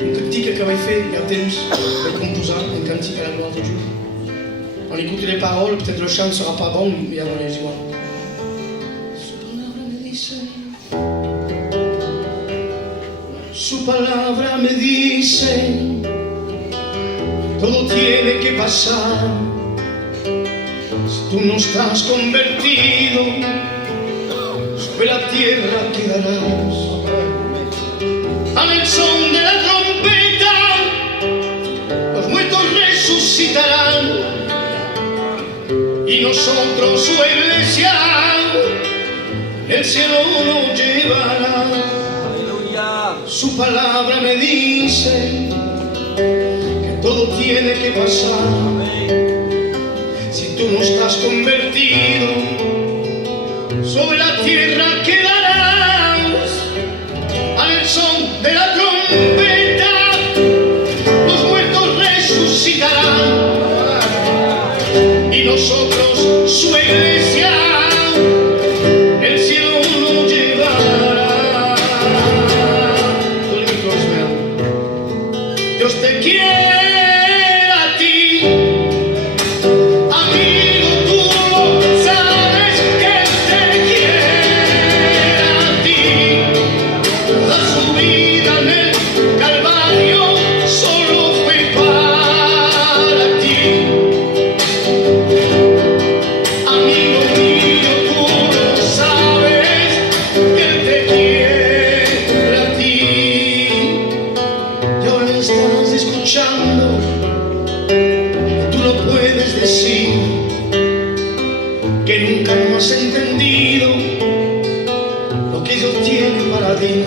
un cantique que vaig fer hi ha temps, vaig composar un cantique à la gloire de Dieu. On écoute les paroles, peut-être le chant ne sera pas bon, mais alors les igual. Su palabra me dice, todo tiene que pasar. Si tú no estás convertido, sobre la tierra quedarás. Al son de la trompeta, los muertos resucitarán. Y nosotros, su iglesia, el cielo nos llevará. Su palabra me dice que todo tiene que pasar. Si tú no estás convertido, sobre la tierra quedarás. Al son de la trompeta, los muertos resucitarán. Y nosotros, su iglesia, el cielo nos llevará. Dios te quiere a ti, amigo, tú sabes que te quiere a ti. Da su vida en el Calvario solo fue para ti. Amigo mío, tú sabes que te quiere a ti. Y ahora estás escuchando, tú no puedes decir que nunca no has entendido lo que Dios tiene para ti.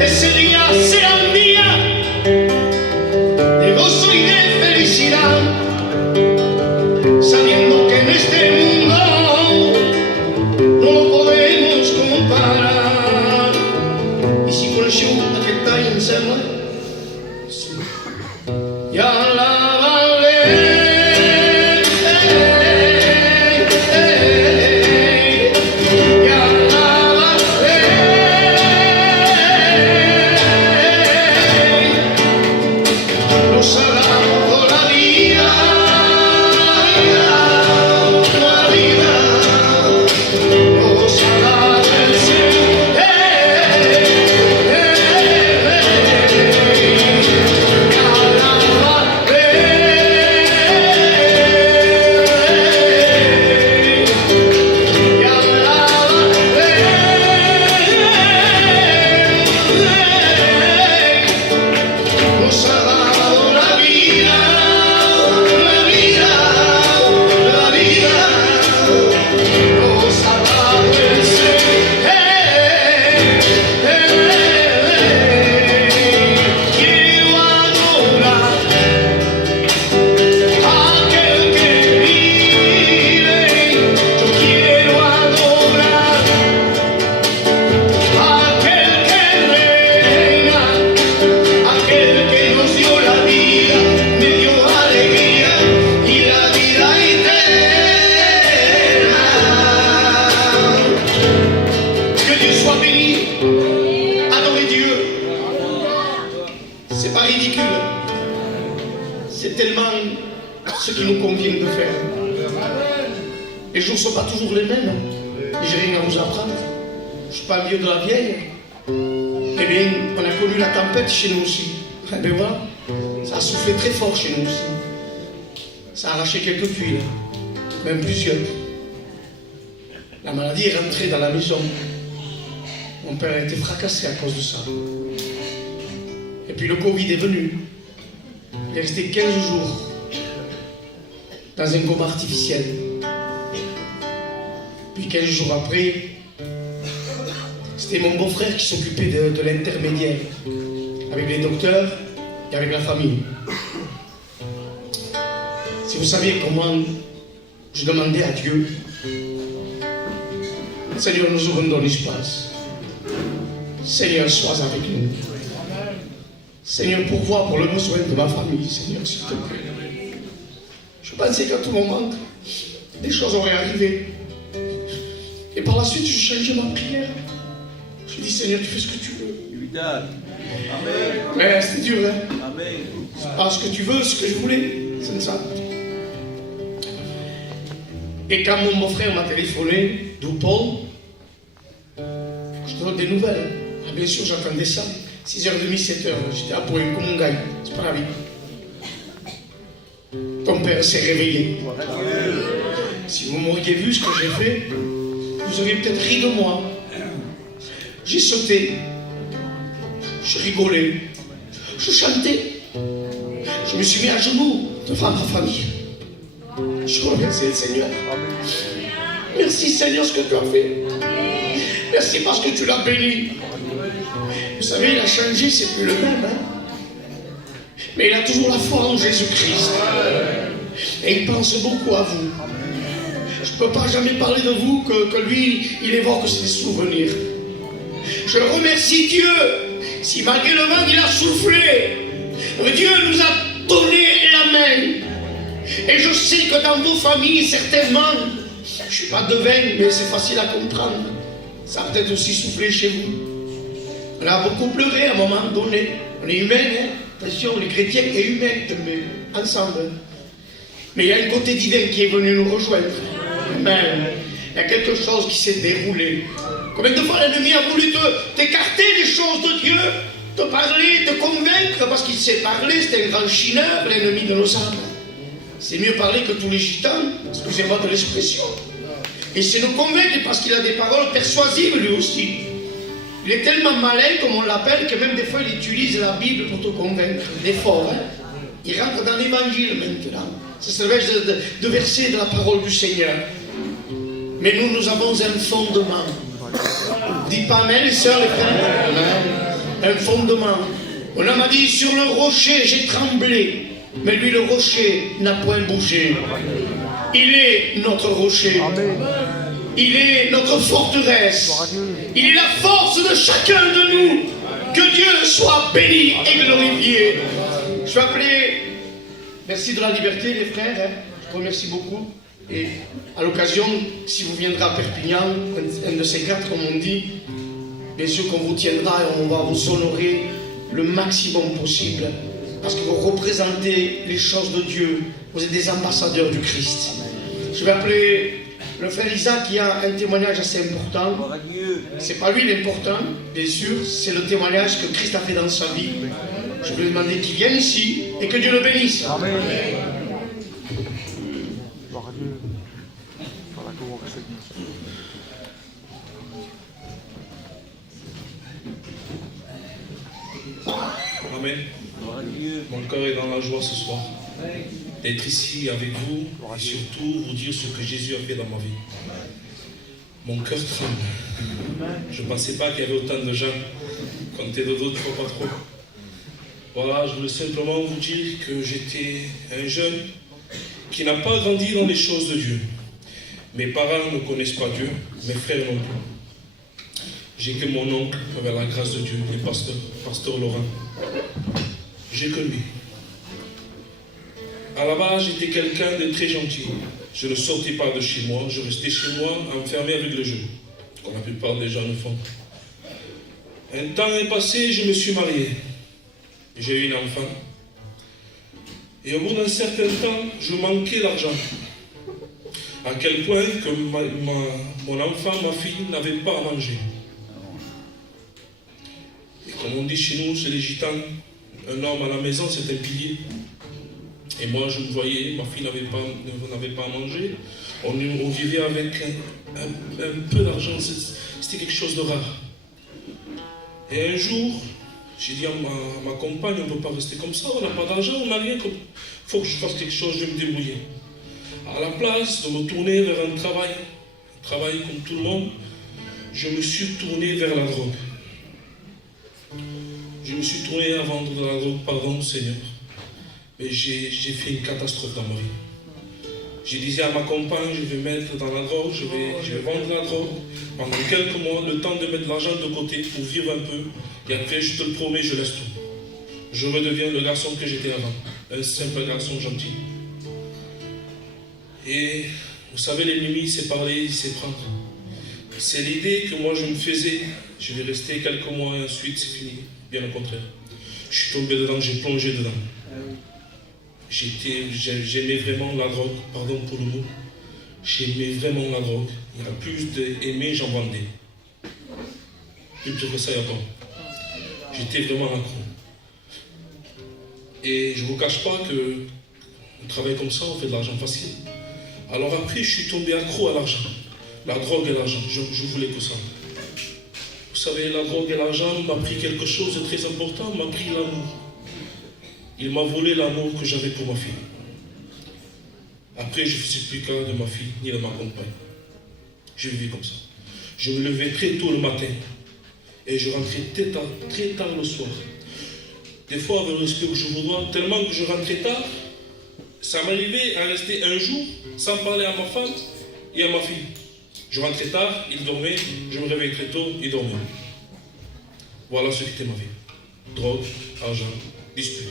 Ese día será un día de gozo y de felicidad, sabiendo que en este mundo no lo podemos comparar. Y si con el show que está ahí en Selma, y alabaré, y alabaré. Nos ha dado la vida, la vida, nos ha dado el Señor. Nos ha dado la vida, la vida, la vida, nos ha dado el Señor. Quiero adorar a aquel que vive, yo quiero adorar a aquel que reina, aquel que nos dio la vida, me dio alegría y la vida eterna. Que Dieu soit béni, adorez Dieu. C'est pas ridicule, c'est tellement ce qui nous convient de faire. Les jours ne sont pas toujours les mêmes, et j'ai rien à vous apprendre. Je ne suis pas vieux de la vieille. Eh bien, on a connu la tempête chez nous aussi. Eh bien voilà, ça a soufflé très fort chez nous aussi. Ça a arraché quelques tuiles, même plusieurs. La maladie est rentrée dans la maison. Mon père a été fracassé à cause de ça. Et puis le Covid est venu. Il est resté 15 jours dans un coma artificiel. Puis 15 jours après, c'était mon beau-frère qui s'occupait de l'intermédiaire avec les docteurs et avec la famille. Si vous saviez comment je demandais à Dieu, Seigneur, nous ouvrons ton espace. Seigneur, sois avec nous. Seigneur, pourvois pour le besoin de ma famille, Seigneur, s'il te plaît. Je pensais qu'à tout moment, des choses auraient arrivé. Et par la suite, je changeais ma prière. Je dis, Seigneur, tu fais ce que tu veux. Amen. Mais c'est dur, hein? Amen. C'est pas ce que tu veux, ce que je voulais. C'est ça. Et quand mon beau-frère m'a téléphoné, d'où Paul, je te donne des nouvelles. Ah, bien sûr, j'attendais ça. 6h30, 7h, j'étais à point comme un gars. C'est pas la vie. Ton père s'est réveillé. Si vous m'auriez vu ce que j'ai fait, vous auriez peut-être ri de moi. J'ai sauté, je rigolais, je chantais, je me suis mis à genoux devant ma famille. Je remercie le Seigneur. Merci Seigneur ce que tu as fait. Merci parce que tu l'as béni. Vous savez, il a changé, c'est plus le même. Hein? Mais il a toujours la foi en Jésus-Christ. Et il pense beaucoup à vous. Je ne peux pas jamais parler de vous que lui, il évoque ses souvenirs. Je remercie Dieu. Si malgré le vent, il a soufflé, Dieu nous a donné la main. Et je sais que dans vos familles, certainement, je ne suis pas devin, mais c'est facile à comprendre. Ça a peut-être aussi soufflé chez vous. On a beaucoup pleuré à un moment donné. On est humains, hein? Attention, les chrétiens et humains, mais ensemble. Mais il y a un côté divin qui est venu nous rejoindre. Amen. Il y a quelque chose qui s'est déroulé. Combien de fois l'ennemi a voulu t'écarter des choses de Dieu, te parler, te convaincre, parce qu'il sait parler, c'est un grand chineur, l'ennemi de nos âmes. C'est mieux parler que tous les gitans, excusez-moi de l'expression. Et c'est nous convaincre parce qu'il a des paroles persuasives lui aussi. Il est tellement malin, comme on l'appelle, que même des fois il utilise la Bible pour te convaincre. Il est fort, hein? Il rentre dans l'évangile maintenant. Ça se révèle de versets de la parole du Seigneur. Mais nous avons un fondement. Dites pas amen, les sœurs, les frères. Amen. Un fondement. On m'a dit, sur le rocher, j'ai tremblé. Mais lui, le rocher, n'a point bougé. Il est notre rocher. Il est notre forteresse. Il est la force de chacun de nous. Que Dieu soit béni et glorifié. Je vais appeler, merci de la liberté, les frères. Hein. Je remercie beaucoup. Et à l'occasion, si vous viendrez à Perpignan, un de ces quatre, comme on dit, bien sûr qu'on vous tiendra et on va vous honorer le maximum possible. Parce que vous représentez les choses de Dieu. Vous êtes des ambassadeurs du Christ. Je vais appeler le frère Isaac qui a un témoignage assez important. C'est pas lui l'important, bien sûr, c'est le témoignage que Christ a fait dans sa vie. Je vais lui demander qu'il vienne ici et que Dieu le bénisse. Amen. Amen. Mon cœur est dans la joie ce soir d'être ici avec vous et surtout vous dire ce que Jésus a fait dans ma vie. Mon cœur tremble. Je ne pensais pas qu'il y avait autant de gens. Comptez de d'autres fois pas trop. Voilà, je voulais simplement vous dire que j'étais un jeune qui n'a pas grandi dans les choses de Dieu. Mes parents ne connaissent pas Dieu, mes frères non plus. J'ai que mon oncle, avec la grâce de Dieu, le pasteur Laurent. J'ai que lui. À la base, j'étais quelqu'un de très gentil. Je ne sortais pas de chez moi, je restais chez moi enfermé avec le jeu, comme la plupart des gens le font. Un temps est passé, je me suis marié. J'ai eu une enfant. Et au bout d'un certain temps, je manquais d'argent. À quel point que mon enfant, ma fille, n'avait pas à manger. Et comme on dit chez nous, chez les gitans, un homme à la maison, c'est un pilier. Et moi, je me voyais, ma fille n'avait pas à manger. On vivait avec un peu d'argent, c'était quelque chose de rare. Et un jour, j'ai dit à ma compagne, on ne peut pas rester comme ça, on n'a pas d'argent, on n'a rien. Il faut que je fasse quelque chose, je vais me débrouiller. À la place de me tourner vers un travail comme tout le monde, je me suis tourné vers la drogue. Je me suis tourné à vendre de la drogue, pardon Seigneur. Mais j'ai fait une catastrophe dans ma vie. Je disais à ma compagne, je vais mettre dans la drogue, je vais vendre la drogue. Pendant quelques mois, le temps de mettre de l'argent de côté pour vivre un peu. Et après, je te le promets, je laisse tout. Je redeviens le garçon que j'étais avant. Un simple garçon gentil. Et vous savez, l'ennemi, il sait parler, il sait prendre. C'est l'idée que moi je me faisais. Je vais rester quelques mois et ensuite c'est fini. Bien au contraire. Je suis tombé dedans, j'ai plongé dedans. J'aimais vraiment la drogue, pardon pour le mot. J'aimais vraiment la drogue. Il y a plus d'aimer, j'en vendais. Plus pire que ça, il y a pas. J'étais vraiment accro. Et je ne vous cache pas que on travaille comme ça, on fait de l'argent facile. Alors après, je suis tombé accro à l'argent. La drogue et l'argent, je voulais que ça. Vous savez, la drogue et l'argent m'a pris quelque chose de très important, m'a pris l'amour. Il m'a volé l'amour que j'avais pour ma fille. Après, je ne faisais plus cas de ma fille, ni de ma compagne. Je vivais comme ça. Je me levais très tôt le matin et je rentrais très tard le soir. Des fois, avec le respect que je vous dois, tellement que je rentrais tard, ça m'arrivait à rester un jour sans parler à ma femme et à ma fille. Je rentrais tard, il dormait, je me réveillais très tôt, il dormait. Voilà ce qu'était ma vie. Drogue, argent, dispute.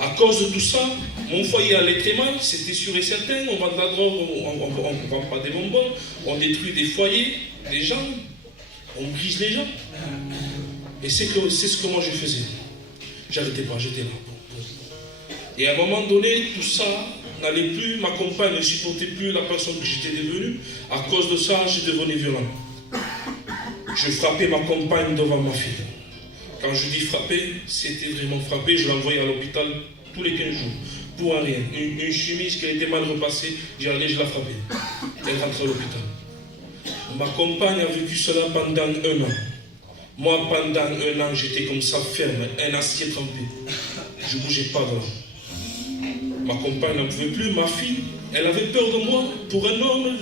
À cause de tout ça, mon foyer allait très mal, c'était sûr et certain. On vend de la drogue, on ne vend pas des bonbons, on détruit des foyers, des gens, on brise les gens. Et c'est ce que moi je faisais. J'arrêtais pas, j'étais là. Et à un moment donné, tout ça n'allait plus, ma compagne ne supportait plus la personne que j'étais devenue. À cause de ça, j'ai devenu violent. Je frappais ma compagne devant ma fille. Quand je dis frapper, c'était vraiment frapper. Je l'envoyais à l'hôpital tous les 15 jours. Pour un rien. Une chemise qui était mal repassée, j'ai allé, je la frappais. Elle rentrait à l'hôpital. Ma compagne a vécu cela pendant 1 an. Moi, pendant 1 an, j'étais comme ça, ferme, un acier trempé. Je ne bougeais pas de là. Ma compagne n'en pouvait plus. Ma fille, elle avait peur de moi. Pour un homme,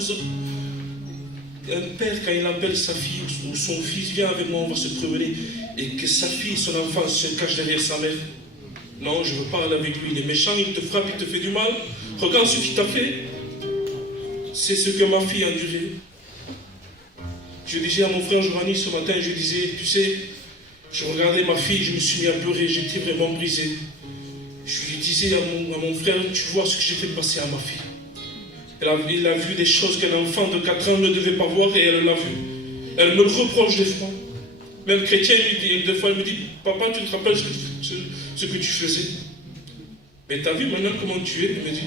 un père, quand il appelle sa fille ou son fils, viens avec moi, on va se promener, et que sa fille, son enfant se cache derrière sa mère. Non, je ne veux pas aller avec lui. Il est méchant, il te frappe, il te fait du mal. Regarde ce qu'il t'a fait. C'est ce que ma fille a enduré. Je disais à mon frère Giovanni ce matin, je disais, tu sais, je regardais ma fille, je me suis mis à pleurer, j'étais vraiment brisé. Je lui disais à mon frère, tu vois ce que j'ai fait passer à ma fille. Elle a vu des choses qu'un enfant de 4 ans ne devait pas voir et elle l'a vu. Elle me le reproche des fois. Même chrétien, des fois, elle me dit, papa, tu te rappelles ce que tu faisais? Mais tu as vu maintenant comment tu es? Elle me dit,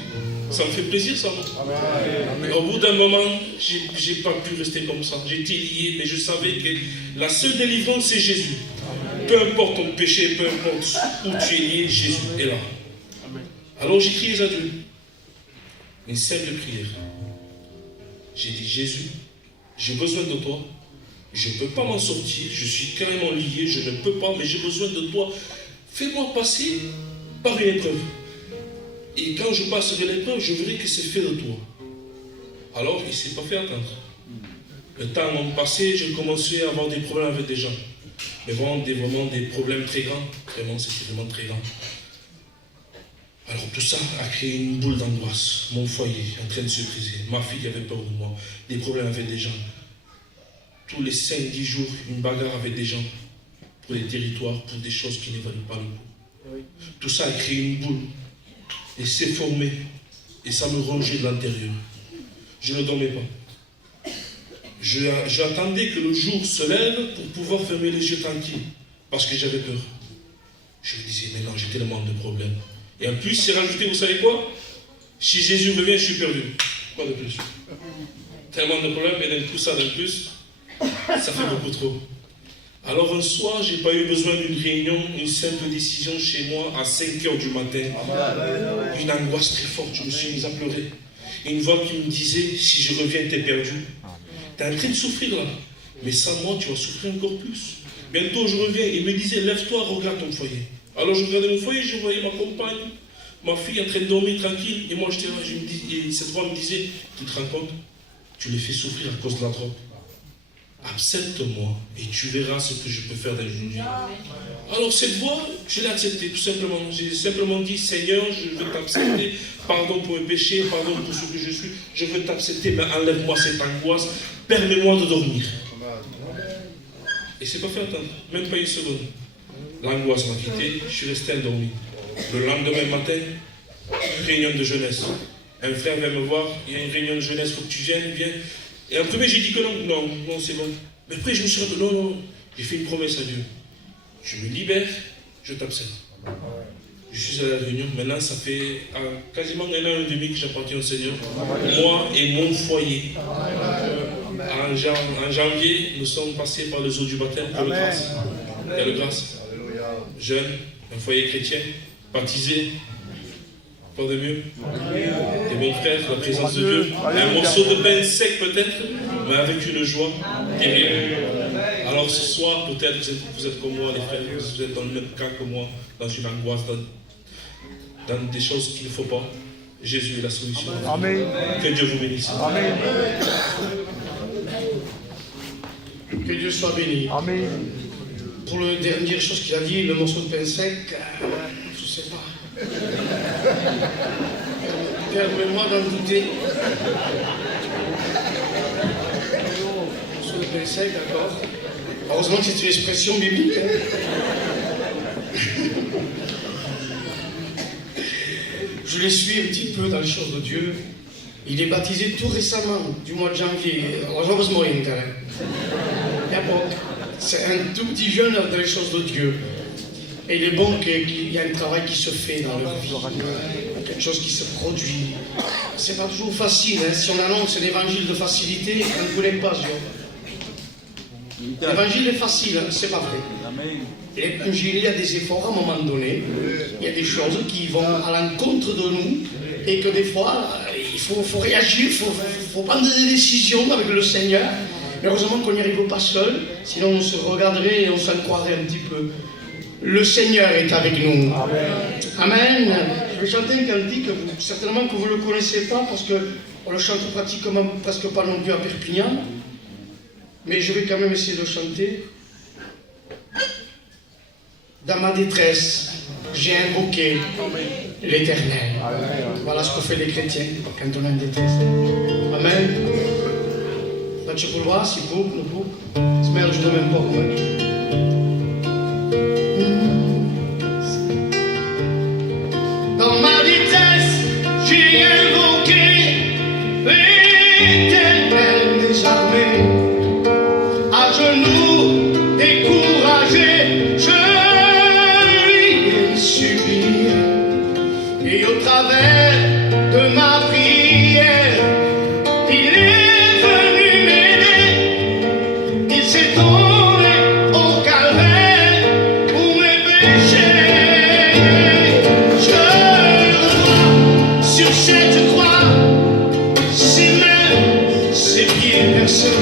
ça me fait plaisir ça. Amen. Au bout d'un moment, j'ai pas pu rester comme ça. J'étais lié, mais je savais que la seule délivrance, c'est Jésus. Amen. Peu importe ton péché, peu importe où tu es lié, Jésus est là. Amen. Alors j'ai crié à Dieu. Une simple prière. J'ai dit, Jésus, j'ai besoin de toi. Je ne peux pas m'en sortir. Je suis carrément lié. Je ne peux pas, mais j'ai besoin de toi. Fais-moi passer par une épreuve. Et quand je passerai l'épreuve, je verrai que c'est fait de toi. Alors, il ne s'est pas fait attendre. Le temps m'a passé, j'ai commencé à avoir des problèmes avec des gens. Mais vraiment des problèmes très grands. Vraiment, c'était vraiment très grand. Alors tout ça a créé une boule d'angoisse. Mon foyer en train de se briser. Ma fille avait peur de moi. Des problèmes avec des gens. Tous les 5-10 jours, une bagarre avec des gens. Pour des territoires, pour des choses qui ne valaient pas le coup. Oui. Tout ça a créé une boule. Et s'est formé. Et ça me rongeait de l'intérieur. Je ne dormais pas. J'attendais que le jour se lève pour pouvoir fermer les yeux tranquilles. Parce que j'avais peur. Je me disais, mais non, j'ai tellement de problèmes. Et en plus, c'est rajouté, vous savez quoi? Si Jésus revient, je suis perdu. Quoi de plus? Tellement de problèmes, et d'un coup, ça d'un plus, ça fait beaucoup trop. Alors un soir, je n'ai pas eu besoin d'une réunion, une simple décision chez moi à 5h du matin. Une angoisse très forte, je me suis mis à pleurer. Et une voix qui me disait, si je reviens, t'es perdu. T'es en train de souffrir là. Mais sans moi, tu vas souffrir encore plus. Bientôt, je reviens. Il me disait, lève-toi, regarde ton foyer. Alors je regardais mon foyer, je voyais ma compagne, ma fille en train de dormir tranquille. Et moi j'étais là, et cette voix me disait, tu te rends compte, tu les fais souffrir à cause de la drogue. Accepte-moi et tu verras ce que je peux faire d'aujourd'hui. Alors cette voix, je l'ai acceptée tout simplement. J'ai simplement dit, Seigneur, je veux t'accepter. Pardon pour mes péchés, pardon pour ce que je suis. Je veux t'accepter, mais enlève-moi cette angoisse. Permets-moi de dormir. Et c'est pas fait attendre, même pas une seconde. L'angoisse m'a quitté, je suis resté endormi. Le lendemain matin, réunion de jeunesse. Un frère vient me voir, il y a une réunion de jeunesse, il faut que tu viennes, viens. Et en premier, j'ai dit que non, c'est bon. Mais après, je me suis rappelé, non, j'ai fait une promesse à Dieu. Je me libère, je t'absène. Je suis à la réunion, maintenant ça fait quasiment 1 an et demi que j'appartiens au Seigneur. Moi et mon foyer. En janvier, nous sommes passés par les eaux du baptême pour le grâce. Il y a le grâce. Jeune, un foyer chrétien, baptisé. Pas de mieux. Et mon frère, la présence de Dieu. Un morceau de pain sec peut-être, mais avec une joie terrible. Alors ce soir, peut-être vous êtes comme moi, les frères, vous êtes dans le même cas que moi, dans une angoisse, dans des choses qu'il ne faut pas. Jésus est la solution. Amen. Que Dieu vous bénisse. Amen. Que Dieu soit béni. Amen. Pour la dernière chose qu'il a dit, le morceau de pain sec, je ne sais pas. Permets-moi d'en douter. Morceau de pain sec, d'accord. Heureusement que c'est une expression biblique. Je les suis un petit peu dans les choses de Dieu. Il est baptisé tout récemment, du mois de janvier. Heureusement, il y a bon. C'est un tout petit jeune dans les choses de Dieu. Et il est bon qu'il y a un travail qui se fait dans leur vie. Quelque chose qui se produit. C'est pas toujours facile. Hein. Si on annonce un évangile de facilité, on ne voulait pas, Dieu. L'évangile est facile, hein, c'est pas vrai. L'évangile, il y a des efforts à un moment donné. Il y a des choses qui vont à l'encontre de nous et que des fois, il faut réagir, il faut prendre des décisions avec le Seigneur. Mais heureusement qu'on n'y arrive pas seul, sinon on se regarderait et on s'en croirait un petit peu. Le Seigneur est avec nous. Amen. Je vais chanter un cantique, certainement que vous ne le connaissez pas parce qu'on le chante pratiquement presque pas non plus à Perpignan. Mais je vais quand même essayer de chanter. Dans ma détresse, j'ai invoqué l'Éternel. Voilà ce que fait les chrétiens quand on a une détresse. Amen. Faccio provare, si può, non può. Smergo un po' come. Dans ma détresse, j'ai invoqué l'Éternel des armées. À genoux, découragé, je lui ai supplié. Et au travers de ma prière, il est venu m'aider. Il s'est tourné au calvaire pour mes péchés. Je vois sur cette croix ses mains, ses pieds percés.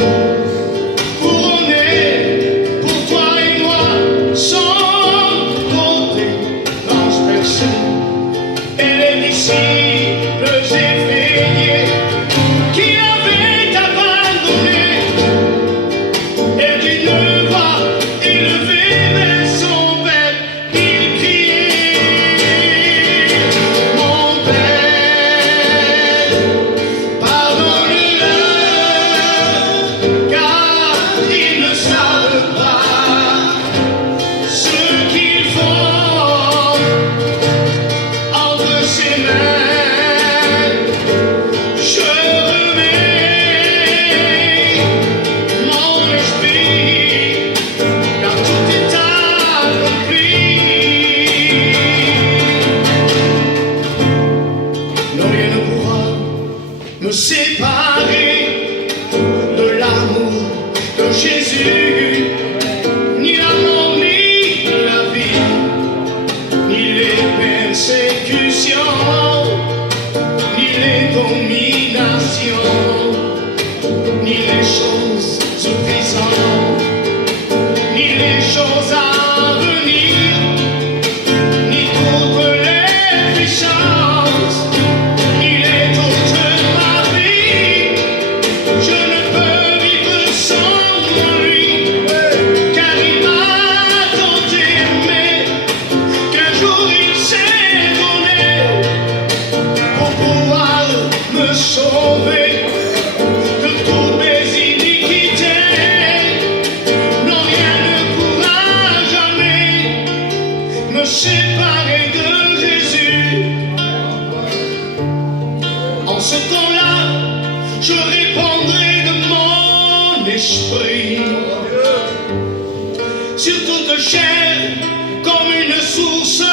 toute chair, comme une source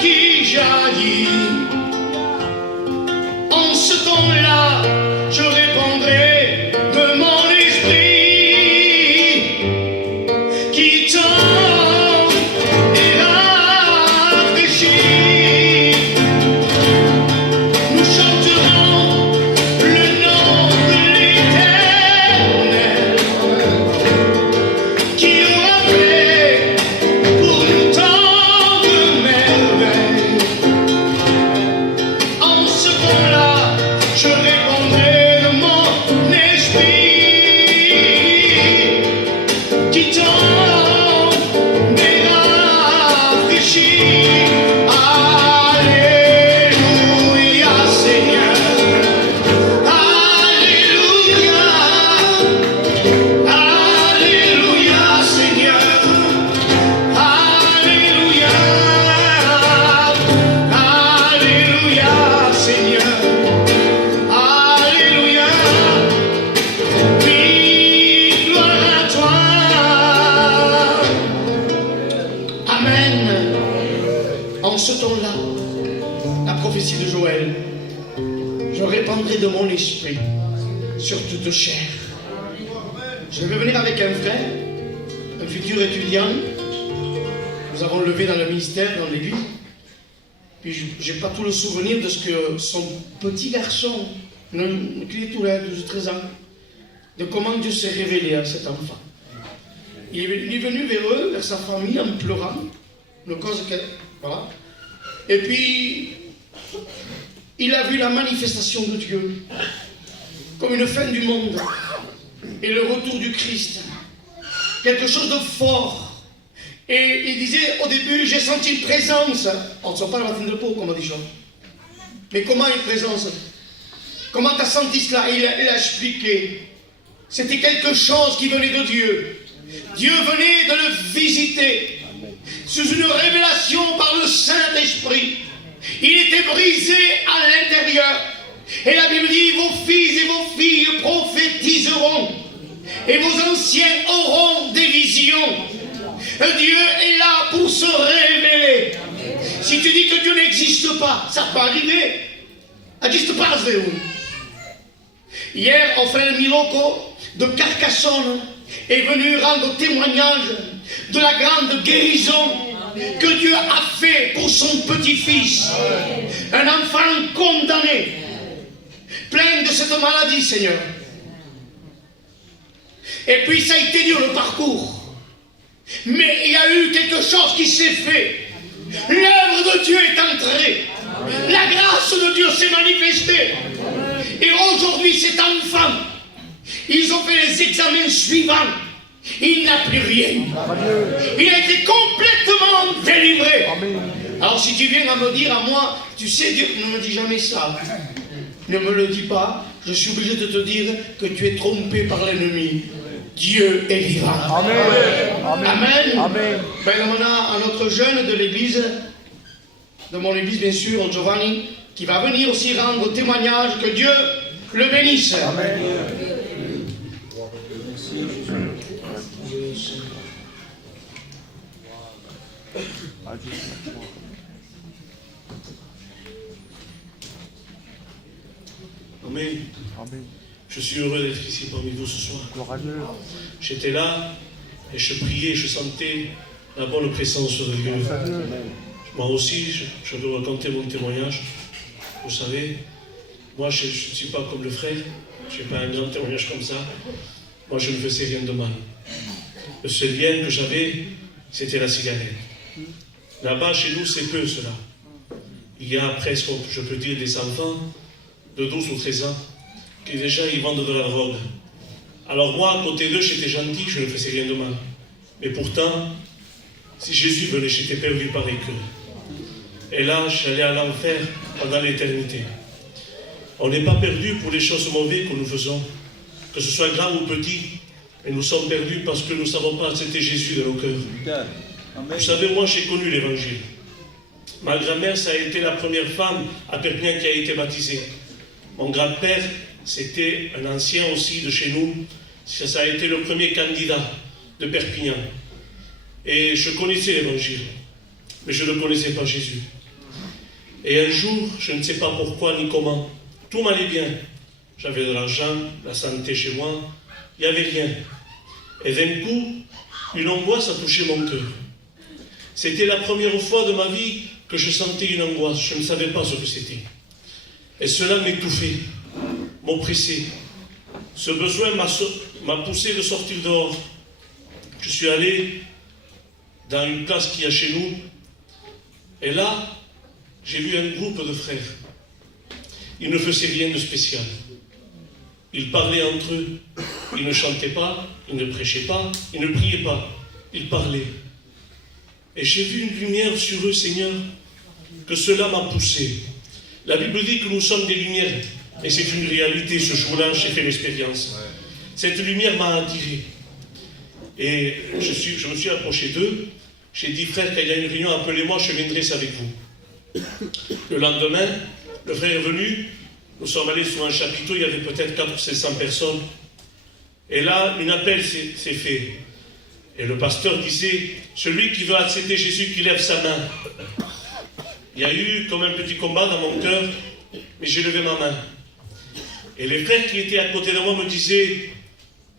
qui jaillit. En ce temps-là, je répondrai de mon esprit qui tombe et rafraîchit. Nous chanterons le nom de l'Éternel qui aura fait pour nous tant de merveilles. En ce temps-là, je répondrai de mon esprit qui tombe et rafraîchit. Alléluia, Seigneur. Alléluia. Alléluia, Seigneur. Alléluia. Alléluia, Seigneur. Alléluia. Oui, gloire à toi. Amen. En ce temps-là, la prophétie de Joël, je répandrai de mon esprit sur toute chair. Je vais venir avec un frère, un futur étudiant. Nous avons levé dans le ministère, dans l'église. Puis je n'ai pas tout le souvenir de ce que son petit garçon, une criature de 12-13 ans, de comment Dieu s'est révélé à cet enfant. Il est venu vers eux, vers sa famille, en pleurant. Voilà. Et puis, il a vu la manifestation de Dieu comme une fin du monde et le retour du Christ. Quelque chose de fort. Et il disait au début, j'ai senti une présence. On ne sent pas la baptême de peau, comme on dit ça. Mais comment une présence? Comment tu as senti cela? Il a expliqué. C'était quelque chose qui venait de Dieu. Dieu venait de le visiter sous une révélation par le Saint-Esprit. Il était brisé à l'intérieur. Et la Bible dit, vos fils et vos filles prophétiseront. Et vos anciens auront des visions. Dieu est là pour se révéler. Si tu dis que Dieu n'existe pas, ça peut arriver. N'existe pas, Zéou. Hier, on frère Miloko de Carcassonne est venu rendre témoignage de la grande guérison que Dieu a fait pour son petit-fils. Un enfant condamné, plein de cette maladie, Seigneur. Et puis ça a été dur le parcours. Mais il y a eu quelque chose qui s'est fait. L'œuvre de Dieu est entrée. La grâce de Dieu s'est manifestée. Et aujourd'hui, cet enfant, ils ont fait les examens suivants. Il n'a plus rien. Il a été complètement délivré. Alors si tu viens à me dire à moi, tu sais, Dieu ne me dit jamais ça. Ne me le dis pas. Je suis obligé de te dire que tu es trompé par l'ennemi. Dieu est vivant. Amen. Amen. Amen. Amen. Ben, on a un autre jeune de l'église, de mon église bien sûr, Giovanni, qui va venir aussi rendre témoignage. Que Dieu le bénisse. Amen. Amen. Amen. Je suis heureux d'être ici parmi vous ce soir. Gloire à Dieu. J'étais là et je priais, je sentais la bonne présence de Dieu. Moi aussi, je veux raconter mon témoignage. Vous savez, moi je ne suis pas comme le frère, je n'ai pas un grand témoignage comme ça. Moi je ne faisais rien de mal. Le seul bien que j'avais, c'était la cigarette. Là-bas, chez nous, c'est peu cela. Il y a presque, je peux dire, des enfants de 12 ou 13 ans qui déjà ils vendent de la drogue. Alors moi, à côté d'eux, j'étais gentil, je ne faisais rien de mal. Mais pourtant, si Jésus venait, j'étais perdu par les queues. Et là, j'allais à l'enfer pendant l'éternité. On n'est pas perdu pour les choses mauvaises que nous faisons, que ce soit grand ou petit, mais nous sommes perdus parce que nous ne savons pas accepter Jésus dans nos cœurs. Vous savez, moi j'ai connu l'évangile. Ma grand-mère, ça a été la première femme à Perpignan qui a été baptisée. Mon grand-père, c'était un ancien aussi de chez nous. Ça a été le premier candidat de Perpignan. Et je connaissais l'évangile, mais je ne connaissais pas Jésus. Et un jour, je ne sais pas pourquoi ni comment, tout m'allait bien. J'avais de l'argent, la santé chez moi, il n'y avait rien. Et d'un coup, une angoisse a touché mon cœur. C'était la première fois de ma vie que je sentais une angoisse. Je ne savais pas ce que c'était. Et cela m'étouffait, m'oppressait. Ce besoin m'a poussé de sortir dehors. Je suis allé dans une classe qu'il y a chez nous. Et là, j'ai vu un groupe de frères. Ils ne faisaient rien de spécial. Ils parlaient entre eux. Ils ne chantaient pas, ils ne prêchaient pas, ils ne priaient pas. Ils parlaient. Et j'ai vu une lumière sur eux, Seigneur, que cela m'a poussé. La Bible dit que nous sommes des lumières. Et c'est une réalité. Ce jour-là, j'ai fait l'expérience. Cette lumière m'a attiré. Et je me suis approché d'eux. J'ai dit, frère, quand il y a une réunion, appelez-moi, je viendrai avec vous. Le lendemain, le frère est venu. Nous sommes allés sur un chapiteau, il y avait peut-être 400 ou 500 personnes. Et là, un appel s'est fait. Et le pasteur disait, celui qui veut accepter Jésus, qui lève sa main. Il y a eu comme un petit combat dans mon cœur, mais j'ai levé ma main. Et les frères qui étaient à côté de moi me disaient,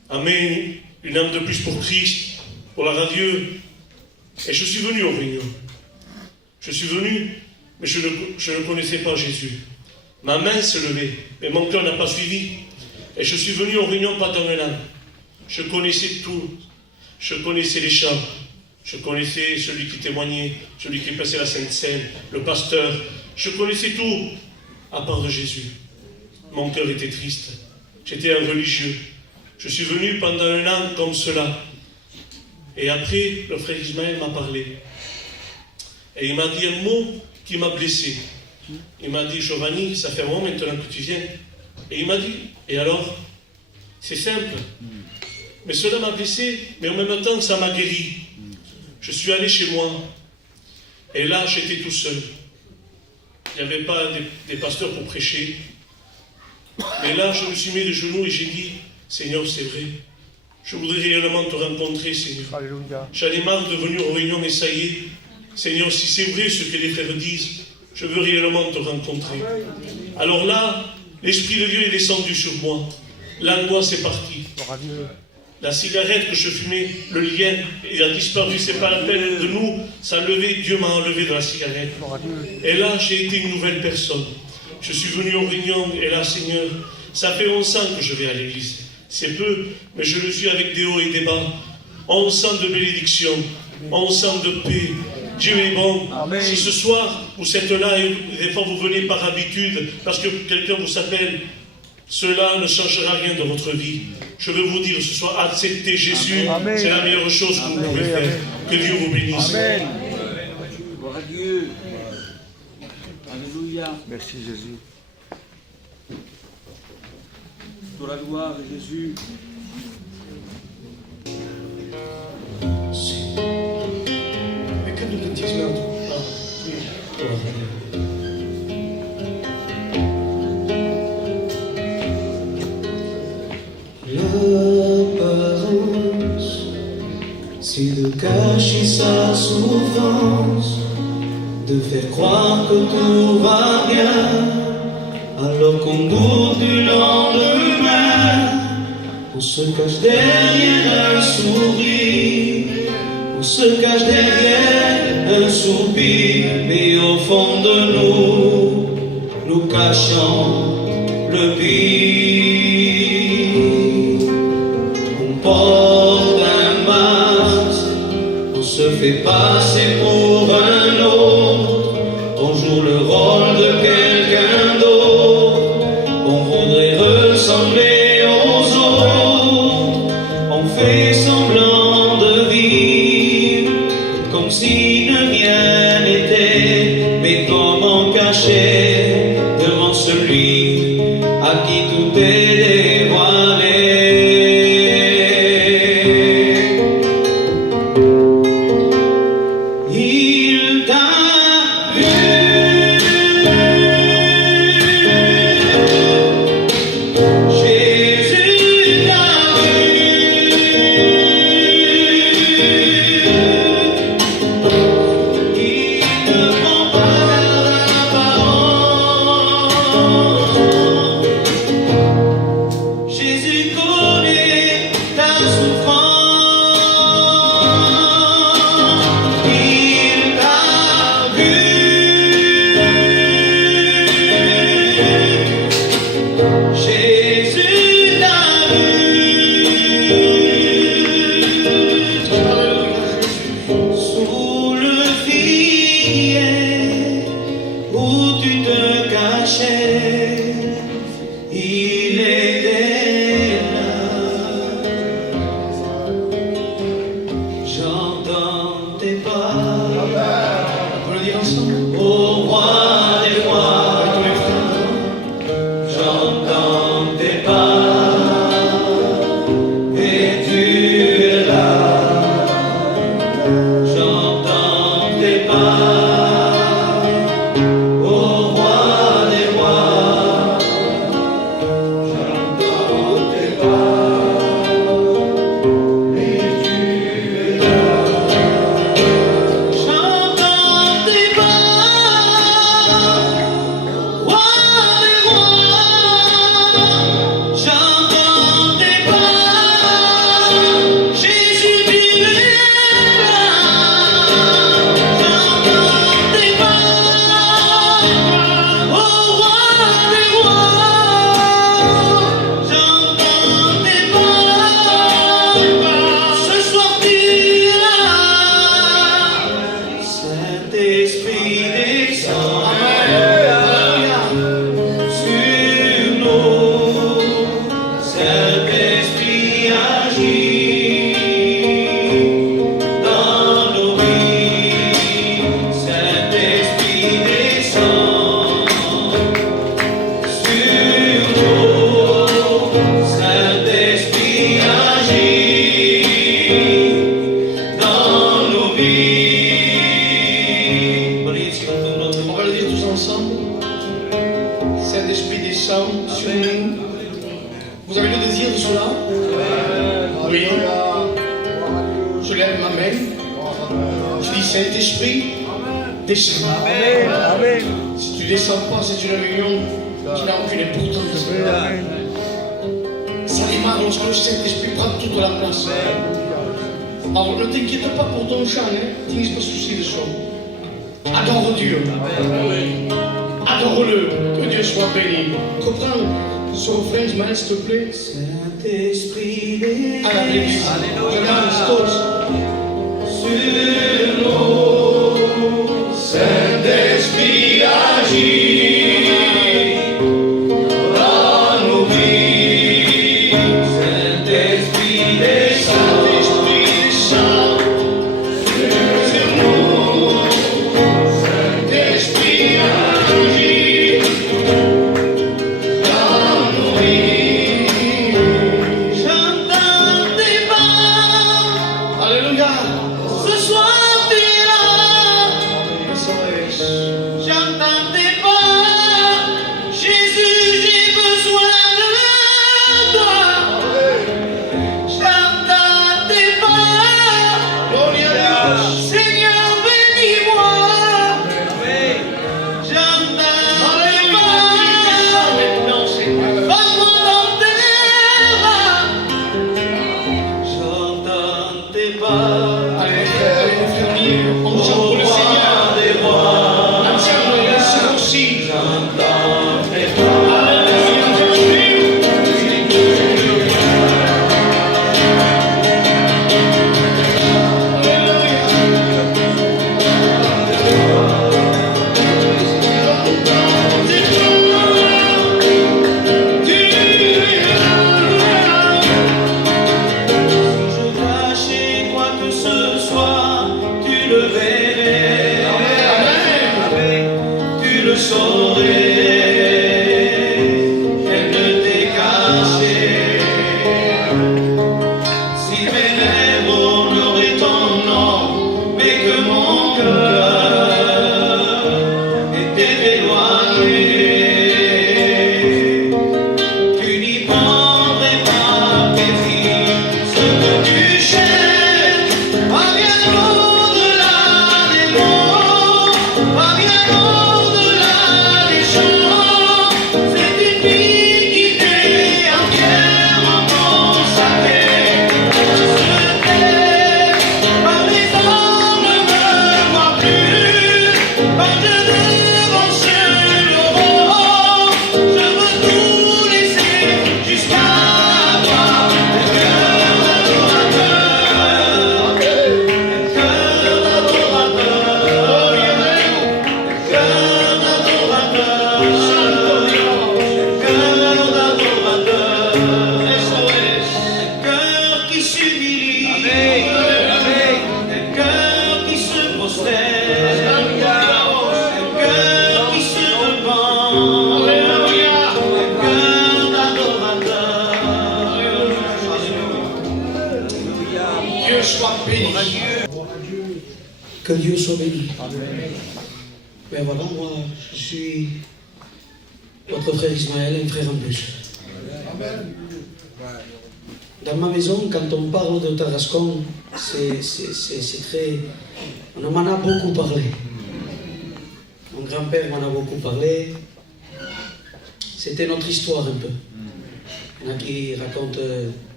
Amen, une âme de plus pour Christ, pour la radio. Et je suis venu aux réunions. Je suis venu, mais je ne connaissais pas Jésus. Ma main se levait, mais mon cœur n'a pas suivi. Et je suis venu aux réunions pas dans un an. Je connaissais tout. Je connaissais les chants. Je connaissais celui qui témoignait, celui qui passait la Sainte Seine, le pasteur. Je connaissais tout, à part de Jésus. Mon cœur était triste. J'étais un religieux. Je suis venu pendant un an comme cela. Et après, le frère Ismaël m'a parlé. Et il m'a dit un mot qui m'a blessé. Il m'a dit, Giovanni, ça fait un moment maintenant que tu viens. Et il m'a dit, et alors? C'est simple. Mais cela m'a blessé, mais en même temps, ça m'a guéri. Je suis allé chez moi. Et là, j'étais tout seul. Il n'y avait pas des pasteurs pour prêcher. Mais là, je me suis mis de genoux et j'ai dit, Seigneur, c'est vrai. Je voudrais réellement te rencontrer, Seigneur. Alléluia. J'en ai marre de venir aux réunions, mais ça y est. Seigneur, si c'est vrai ce que les frères disent, je veux réellement te rencontrer. Alors là, l'Esprit de Dieu est descendu sur moi. L'angoisse est partie. La cigarette que je fumais, le lien, il a disparu. C'est pas la peine de nous. Ça a levé, Dieu m'a enlevé de la cigarette. Et là, j'ai été une nouvelle personne. Je suis venu aux réunions, et là, Seigneur, ça fait 11 ans que je vais à l'église. C'est peu, mais je le suis avec des hauts et des bas. 11 ans de bénédiction, 11 ans de paix. Dieu est bon. Amen. Si ce soir, vous êtes là et des fois vous venez par habitude, parce que quelqu'un vous appelle, cela ne changera rien dans votre vie. Je veux vous dire ce soir, acceptez Jésus. Amen. C'est la meilleure chose que vous pouvez faire. Que Dieu vous bénisse. Amen. Gloire à Dieu. Alléluia. Merci Jésus. Pour la gloire de Jésus. L'apparence, c'est de cacher sa souffrance, de faire croire que tout va bien, alors qu'on doute du lendemain. On se cache derrière un sourire, on se cache derrière un soupir, mais au fond de nous, nous cachons le pire. On porte un masque, on se fait passer pour un autre, on joue le rôle de quelqu'un d'autre, on voudrait ressembler aux autres, on fait semblant de vivre comme si de rien n'était, mais comment cacher devant celui à qui tout est dévoilé. Il t'a vu, Jésus t'a vu, On va le dire tous ensemble. Saint-Esprit descend sur nous. Vous avez le désir de cela? Oui. Je lève ma main. Je dis Saint-Esprit, descends. Si tu ne descends pas, c'est une réunion qui n'a aucune importance. Ça démarre lorsque le Saint-Esprit prend toute la place. Alors ne t'inquiète pas pour ton chant, hein. T'inquiète pas souci de ça. Adore Dieu. Adore-le. Que Dieu soit béni. Comprends ce refrain, Ismaël, s'il te plaît. Saint-Esprit, À la l'église. Je danse tous. sur nous, Saint-Esprit agit dans nos vies. Saint-Esprit descend sur nous, Saint-Esprit agit dans nos vies. J'entends tes pas. Alléluia. Ce soir tu es là, j'entends tes pas. Jésus, j'ai besoin de toi. J'entends tes pas. Seigneur, bénis-moi. J'entends tes pas. Prends-moi dans tes bras. J'entends tes pas. Allez, frère, on chante pour le Seigneur. Entière, laisse aussi. Je cachais quoi que ce soit, tu le verrais, tu le saurais, elle ne t'est cachée. Si mes lèvres honoraient ton nom, mais que mon cœur était éloigné, tu n'y prendrais pas plaisir. Ce que tu cherches va bien au-delà des mots, va bien au-delà des chants. C'est une vie qui t'est entièrement consacrée. Je t'aime, par les hommes ne me vois plus, par Dieu devant seul l'aurore. Je veux tout laisser jusqu'à toi. Un cœur d'adorateur, un cœur d'adorateur, un cœur d'adorateur, un cœur qui s'humilie, un cœur qui se prosterne, un cœur qui se repent, un cœur d'adorateur. Dieu soit béni. Que Dieu soit béni. Mais voilà, moi, je suis votre frère Ismaël, un frère en plus. Dans ma maison, quand on parle de Tarascon, c'est très... On m'en a beaucoup parlé. Mon grand-père m'en a beaucoup parlé. C'était notre histoire un peu. Il y en a qui racontent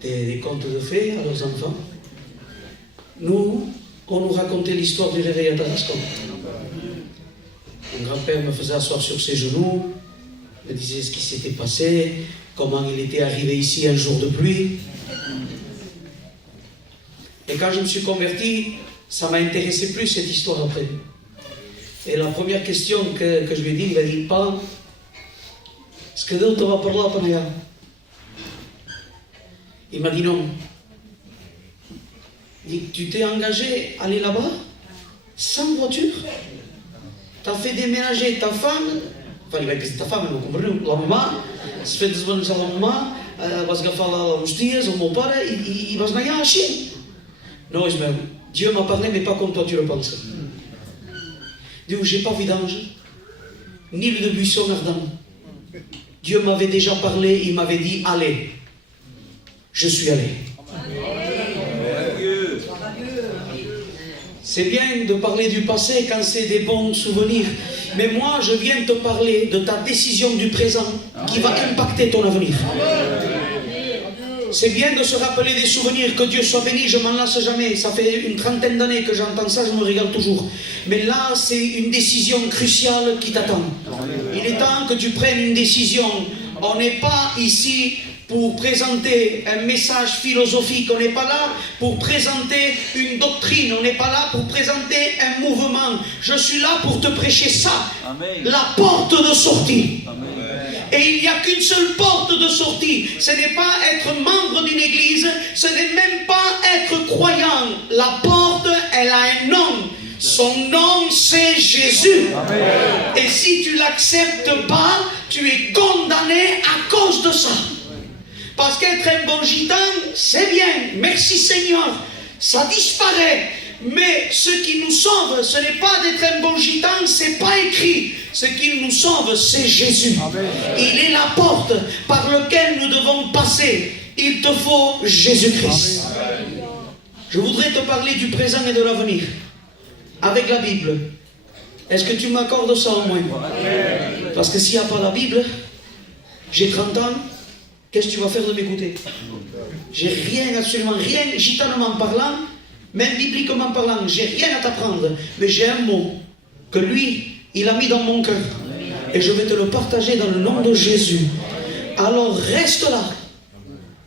des contes de fées à leurs enfants. Nous, on nous racontait l'histoire du réveil à Tarascon. Mon grand-père me faisait asseoir sur ses genoux, me disait ce qui s'était passé, comment il était arrivé ici un jour de pluie. Et quand je me suis converti, ça m'a intéressé plus cette histoire après. Et la première question que je lui ai dit, il m'a dit, pas, est-ce que Dieu te va parler à Panaya? Il m'a dit non. Il dit, tu t'es engagé à aller là-bas, sans voiture? Tu as fait déménager ta femme, enfin, il va dire ta femme, não compreneu? La mamà, se fez desbanjar la mamà, vas agafar lá uns dias, o meu pare, e vas anar allà així. No, Ismael, Dieu m'a parlé, mais pas comme toi tu le penses. Dieu, j'ai pas vu d'ange, ni de buisson ardent. Dieu m'avait déjà parlé, il m'avait dit, allez. Je suis allé. C'est bien de parler du passé quand c'est des bons souvenirs. Mais moi, je viens te parler de ta décision du présent qui va impacter ton avenir. C'est bien de se rappeler des souvenirs, que Dieu soit béni, je m'en lasse jamais. Ça fait une trentaine d'années que j'entends ça, je me régale toujours. Mais là, c'est une décision cruciale qui t'attend. Il est temps que tu prennes une décision. On n'est pas ici pour présenter un message philosophique, on n'est pas là pour présenter une doctrine, on n'est pas là pour présenter un mouvement. Je suis là pour te prêcher ça. Amen. La porte de sortie. Amen. Et il n'y a qu'une seule porte de sortie. Ce n'est pas être membre d'une église, ce n'est même pas être croyant. La porte, elle a un nom. Son nom, c'est Jésus. Amen. Et si tu ne l'acceptes pas, tu es condamné à cause de ça. Parce qu'être un bon gitan, c'est bien. Merci Seigneur. Ça disparaît. Mais ce qui nous sauve, ce n'est pas d'être un bon gitan, c'est pas écrit. Ce qui nous sauve, c'est Jésus. Amen. Il est la porte par laquelle nous devons passer. Il te faut Jésus-Christ. Amen. Je voudrais te parler du présent et de l'avenir. Avec la Bible. Est-ce que tu m'accordes ça au moins? Amen. Parce que s'il n'y a pas la Bible, j'ai 30 ans, qu'est-ce que tu vas faire de m'écouter? J'ai rien, absolument rien, gitanement parlant, même bibliquement parlant, j'ai rien à t'apprendre. Mais j'ai un mot que lui, il a mis dans mon cœur. Et je vais te le partager dans le nom de Jésus. Alors reste là.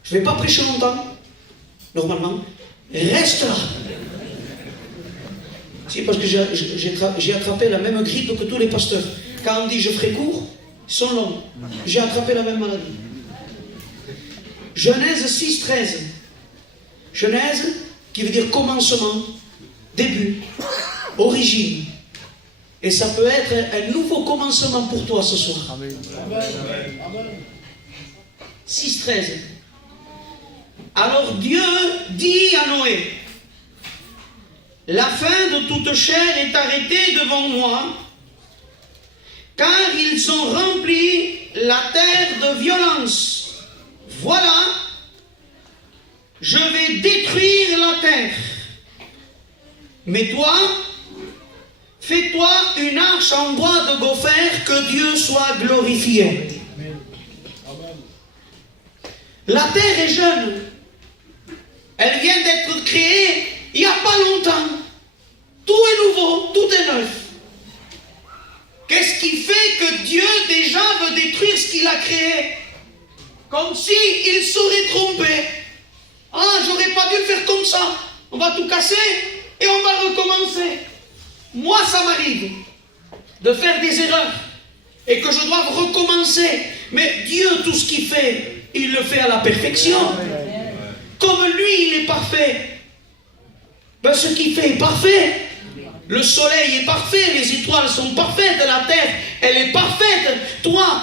Je ne vais pas prêcher longtemps, normalement. Reste là. Si, parce que j'ai attrapé la même grippe que tous les pasteurs. Quand on dit je ferai court, ils sont longs. J'ai attrapé la même maladie. Genèse 6, 13. Genèse, qui veut dire commencement, début, origine. Et ça peut être un nouveau commencement pour toi ce soir. Amen. 6, 13. Alors Dieu dit à Noé, la fin de toute chair est arrêtée devant moi, car ils ont rempli la terre de violence. Voilà, je vais détruire la terre. Mais toi, fais-toi une arche en bois de gopher, que Dieu soit glorifié. La terre est jeune. Elle vient d'être créée il n'y a pas longtemps. Tout est nouveau, tout est neuf. Qu'est-ce qui fait que Dieu déjà veut détruire ce qu'il a créé? Comme si il serait trompé. Ah, j'aurais pas dû le faire comme ça. On va tout casser et on va recommencer. Moi, ça m'arrive de faire des erreurs et que je dois recommencer. Mais Dieu, tout ce qu'il fait, il le fait à la perfection. Comme lui, il est parfait. Ben, ce qu'il fait est parfait. Le soleil est parfait, les étoiles sont parfaites, la terre, elle est parfaite. Toi,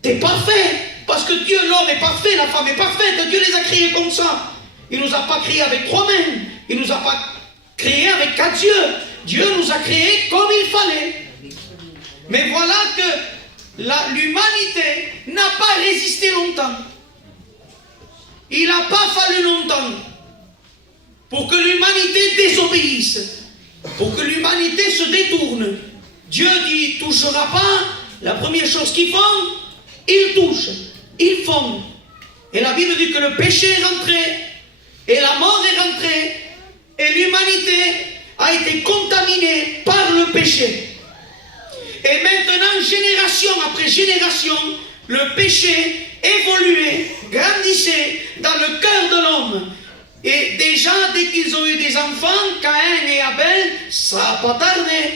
tu es parfait. Parce que Dieu, l'homme est parfait, la femme est parfaite. Dieu les a créés comme ça. Il ne nous a pas créés avec 3 mains. Il ne nous a pas créés avec 4 yeux. Dieu nous a créés comme il fallait. Mais voilà que l'humanité n'a pas résisté longtemps. Il n'a pas fallu longtemps pour que l'humanité désobéisse, pour que l'humanité se détourne. Dieu dit, touchera pas. La première chose qu'ils font, ils touchent, ils font. Et la Bible dit que le péché est rentré, et la mort est rentrée, et l'humanité a été contaminée par le péché. Et maintenant, génération après génération, le péché évoluait, grandissait dans le cœur de l'homme. Et déjà, dès qu'ils ont eu des enfants, Caïn et Abel, ça n'a pas tardé.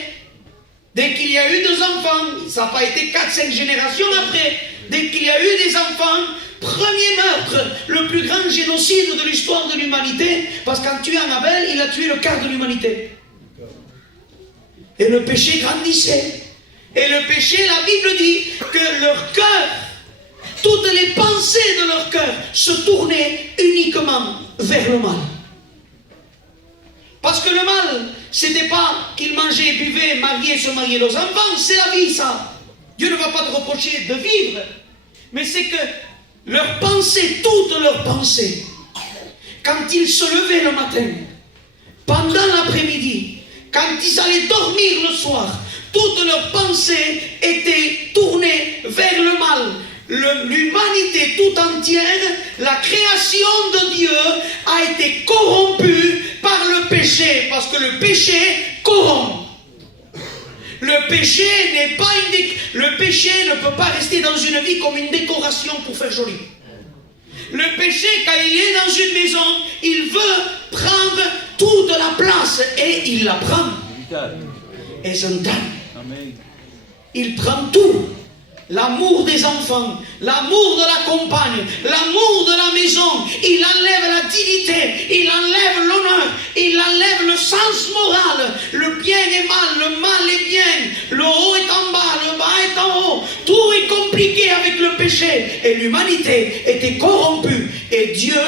Dès qu'il y a eu 2 enfants, ça n'a pas été 4-5 générations après. Dès qu'il y a eu des enfants, premier meurtre, le plus grand génocide de l'histoire de l'humanité, parce qu'en tuant Abel, il a tué le quart de l'humanité. Et le péché grandissait. Et le péché, la Bible dit que leur cœur, toutes les pensées de leur cœur se tournaient uniquement vers le mal. Parce que le mal, c'était pas qu'ils mangeaient, buvaient, mariaient, se mariaient leurs enfants, c'est la vie ça. Dieu ne va pas te reprocher de vivre, mais c'est que leurs pensées, toutes leurs pensées, quand ils se levaient le matin, pendant l'après-midi, quand ils allaient dormir le soir, toutes leurs pensées étaient tournées vers le mal. L'humanité tout entière, la création de Dieu a été corrompue par le péché, parce que le péché corrompt. Le péché n'est pas le péché ne peut pas rester dans une vie comme une décoration pour faire joli. Le péché, quand il est dans une maison, il veut prendre toute la place et il la prend. Et il prend tout. L'amour des enfants, l'amour de la compagne, l'amour de la maison, il enlève la dignité, il enlève l'honneur, il enlève le sens moral, le bien est mal, le mal est bien, le haut est en bas, le bas est en haut, tout est compliqué avec le péché, et l'humanité était corrompue, et Dieu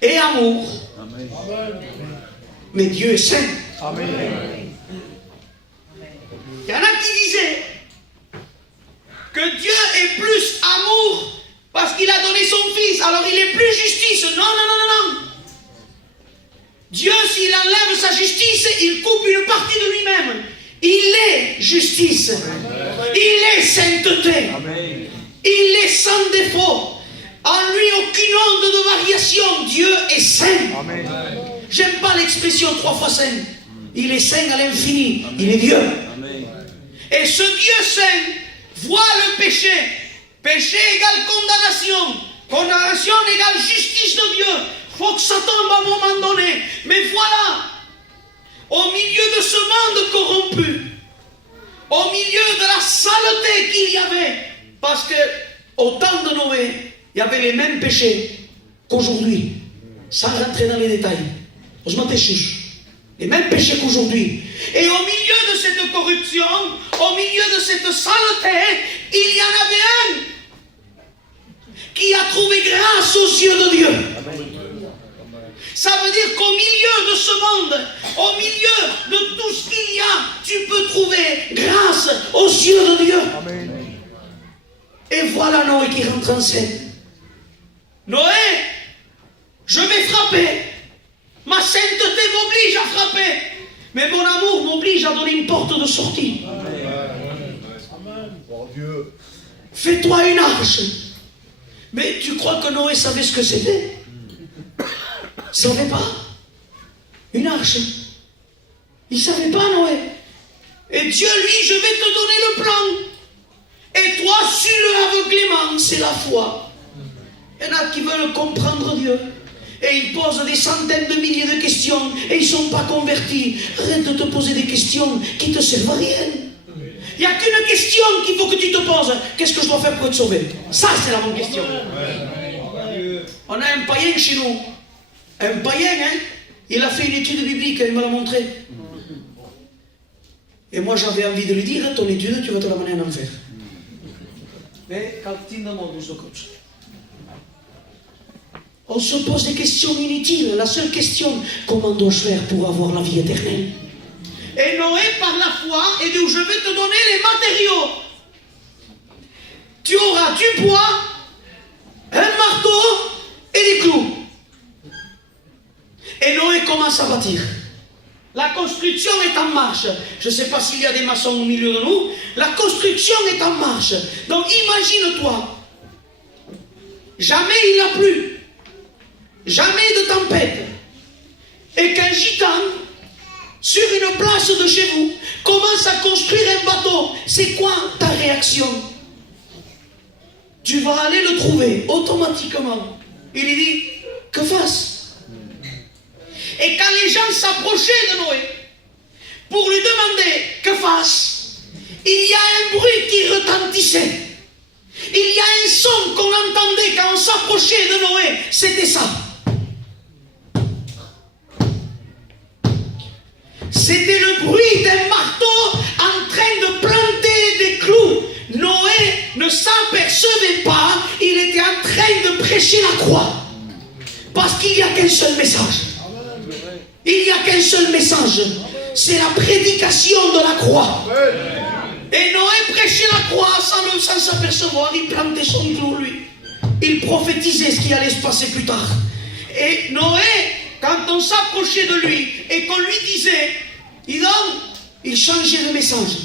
est amour. Amen. Mais Dieu est saint. Amen. Il y en a qui disaient que Dieu est plus amour parce qu'il a donné son fils, alors il est plus justice. Non, non, non, non, non. Dieu, s'il enlève sa justice, il coupe une partie de lui-même. Il est justice. Il est sainteté. Il est sans défaut. En lui, aucune onde de variation. Dieu est saint. J'aime pas l'expression 3 fois saint. Il est saint à l'infini. Il est Dieu. Et ce Dieu saint voit le péché. Péché égale condamnation. Condamnation égale justice de Dieu. Faut que ça tombe à un moment donné. Mais voilà, au milieu de ce monde corrompu, au milieu de la saleté qu'il y avait, parce que au temps de Noé, il y avait les mêmes péchés qu'aujourd'hui, sans rentrer dans les détails. Les mêmes péchés qu'aujourd'hui. Et au milieu de cette corruption, au milieu de cette saleté, il y en avait un qui a trouvé grâce aux yeux de Dieu. Ça veut dire qu'au milieu de ce monde, au milieu de tout ce qu'il y a, tu peux trouver grâce aux yeux de Dieu. Et voilà Noé qui rentre en scène. Noé, je vais frapper. Ma sainteté m'oblige à frapper. Mais mon amour m'oblige à donner une porte de sortie. Fais-toi une arche. Mais tu crois que Noé savait ce que c'était? Il ne savait pas. Une arche. Il ne savait pas, Noé. Et Dieu, lui, je vais te donner le plan. Et toi, suis-le aveuglément, c'est la foi. Il y en a qui veulent comprendre Dieu. Et ils posent des centaines de milliers de questions et ils ne sont pas convertis. Arrête de te poser des questions qui ne te servent à rien. Il n'y a qu'une question qu'il faut que tu te poses. Qu'est-ce que je dois faire pour être sauvé? Ça, c'est la bonne question. On a un païen chez nous. Un païen, hein? Il a fait une étude biblique, il me l'a montré. Et moi, j'avais envie de lui dire, ton étude, tu vas te l'amener en enfer. Mais quand tu n'as pas de coach. On se pose des questions inutiles. La seule question, comment dois-je faire pour avoir la vie éternelle? Et Noé, par la foi, et dit, je vais te donner les matériaux. Tu auras du bois, un marteau et des clous. Et Noé commence à bâtir. La construction est en marche. Je ne sais pas s'il y a des maçons au milieu de nous. La construction est en marche. Donc imagine-toi, jamais il n'a plu. Jamais de tempête. Et qu'un gitan, sur une place de chez vous, commence à construire un bateau. C'est quoi ta réaction? Tu vas aller le trouver automatiquement. Il lui dit, que fasse? Et quand les gens s'approchaient de Noé, pour lui demander que fasse, il y a un bruit qui retentissait. Il y a un son qu'on entendait quand on s'approchait de Noé. C'était ça. C'était le bruit d'un marteau en train de planter des clous. Noé ne s'apercevait pas, il était en train de prêcher la croix. Parce qu'il n'y a qu'un seul message. Il Il n'y a qu'un seul message. C'est la prédication de la croix. Et Noé prêchait la croix sans s'apercevoir. Il plantait son clou, lui. Il prophétisait ce qui allait se passer plus tard. Et Noé, quand on s'approchait de lui et qu'on lui disait, il changeait de message.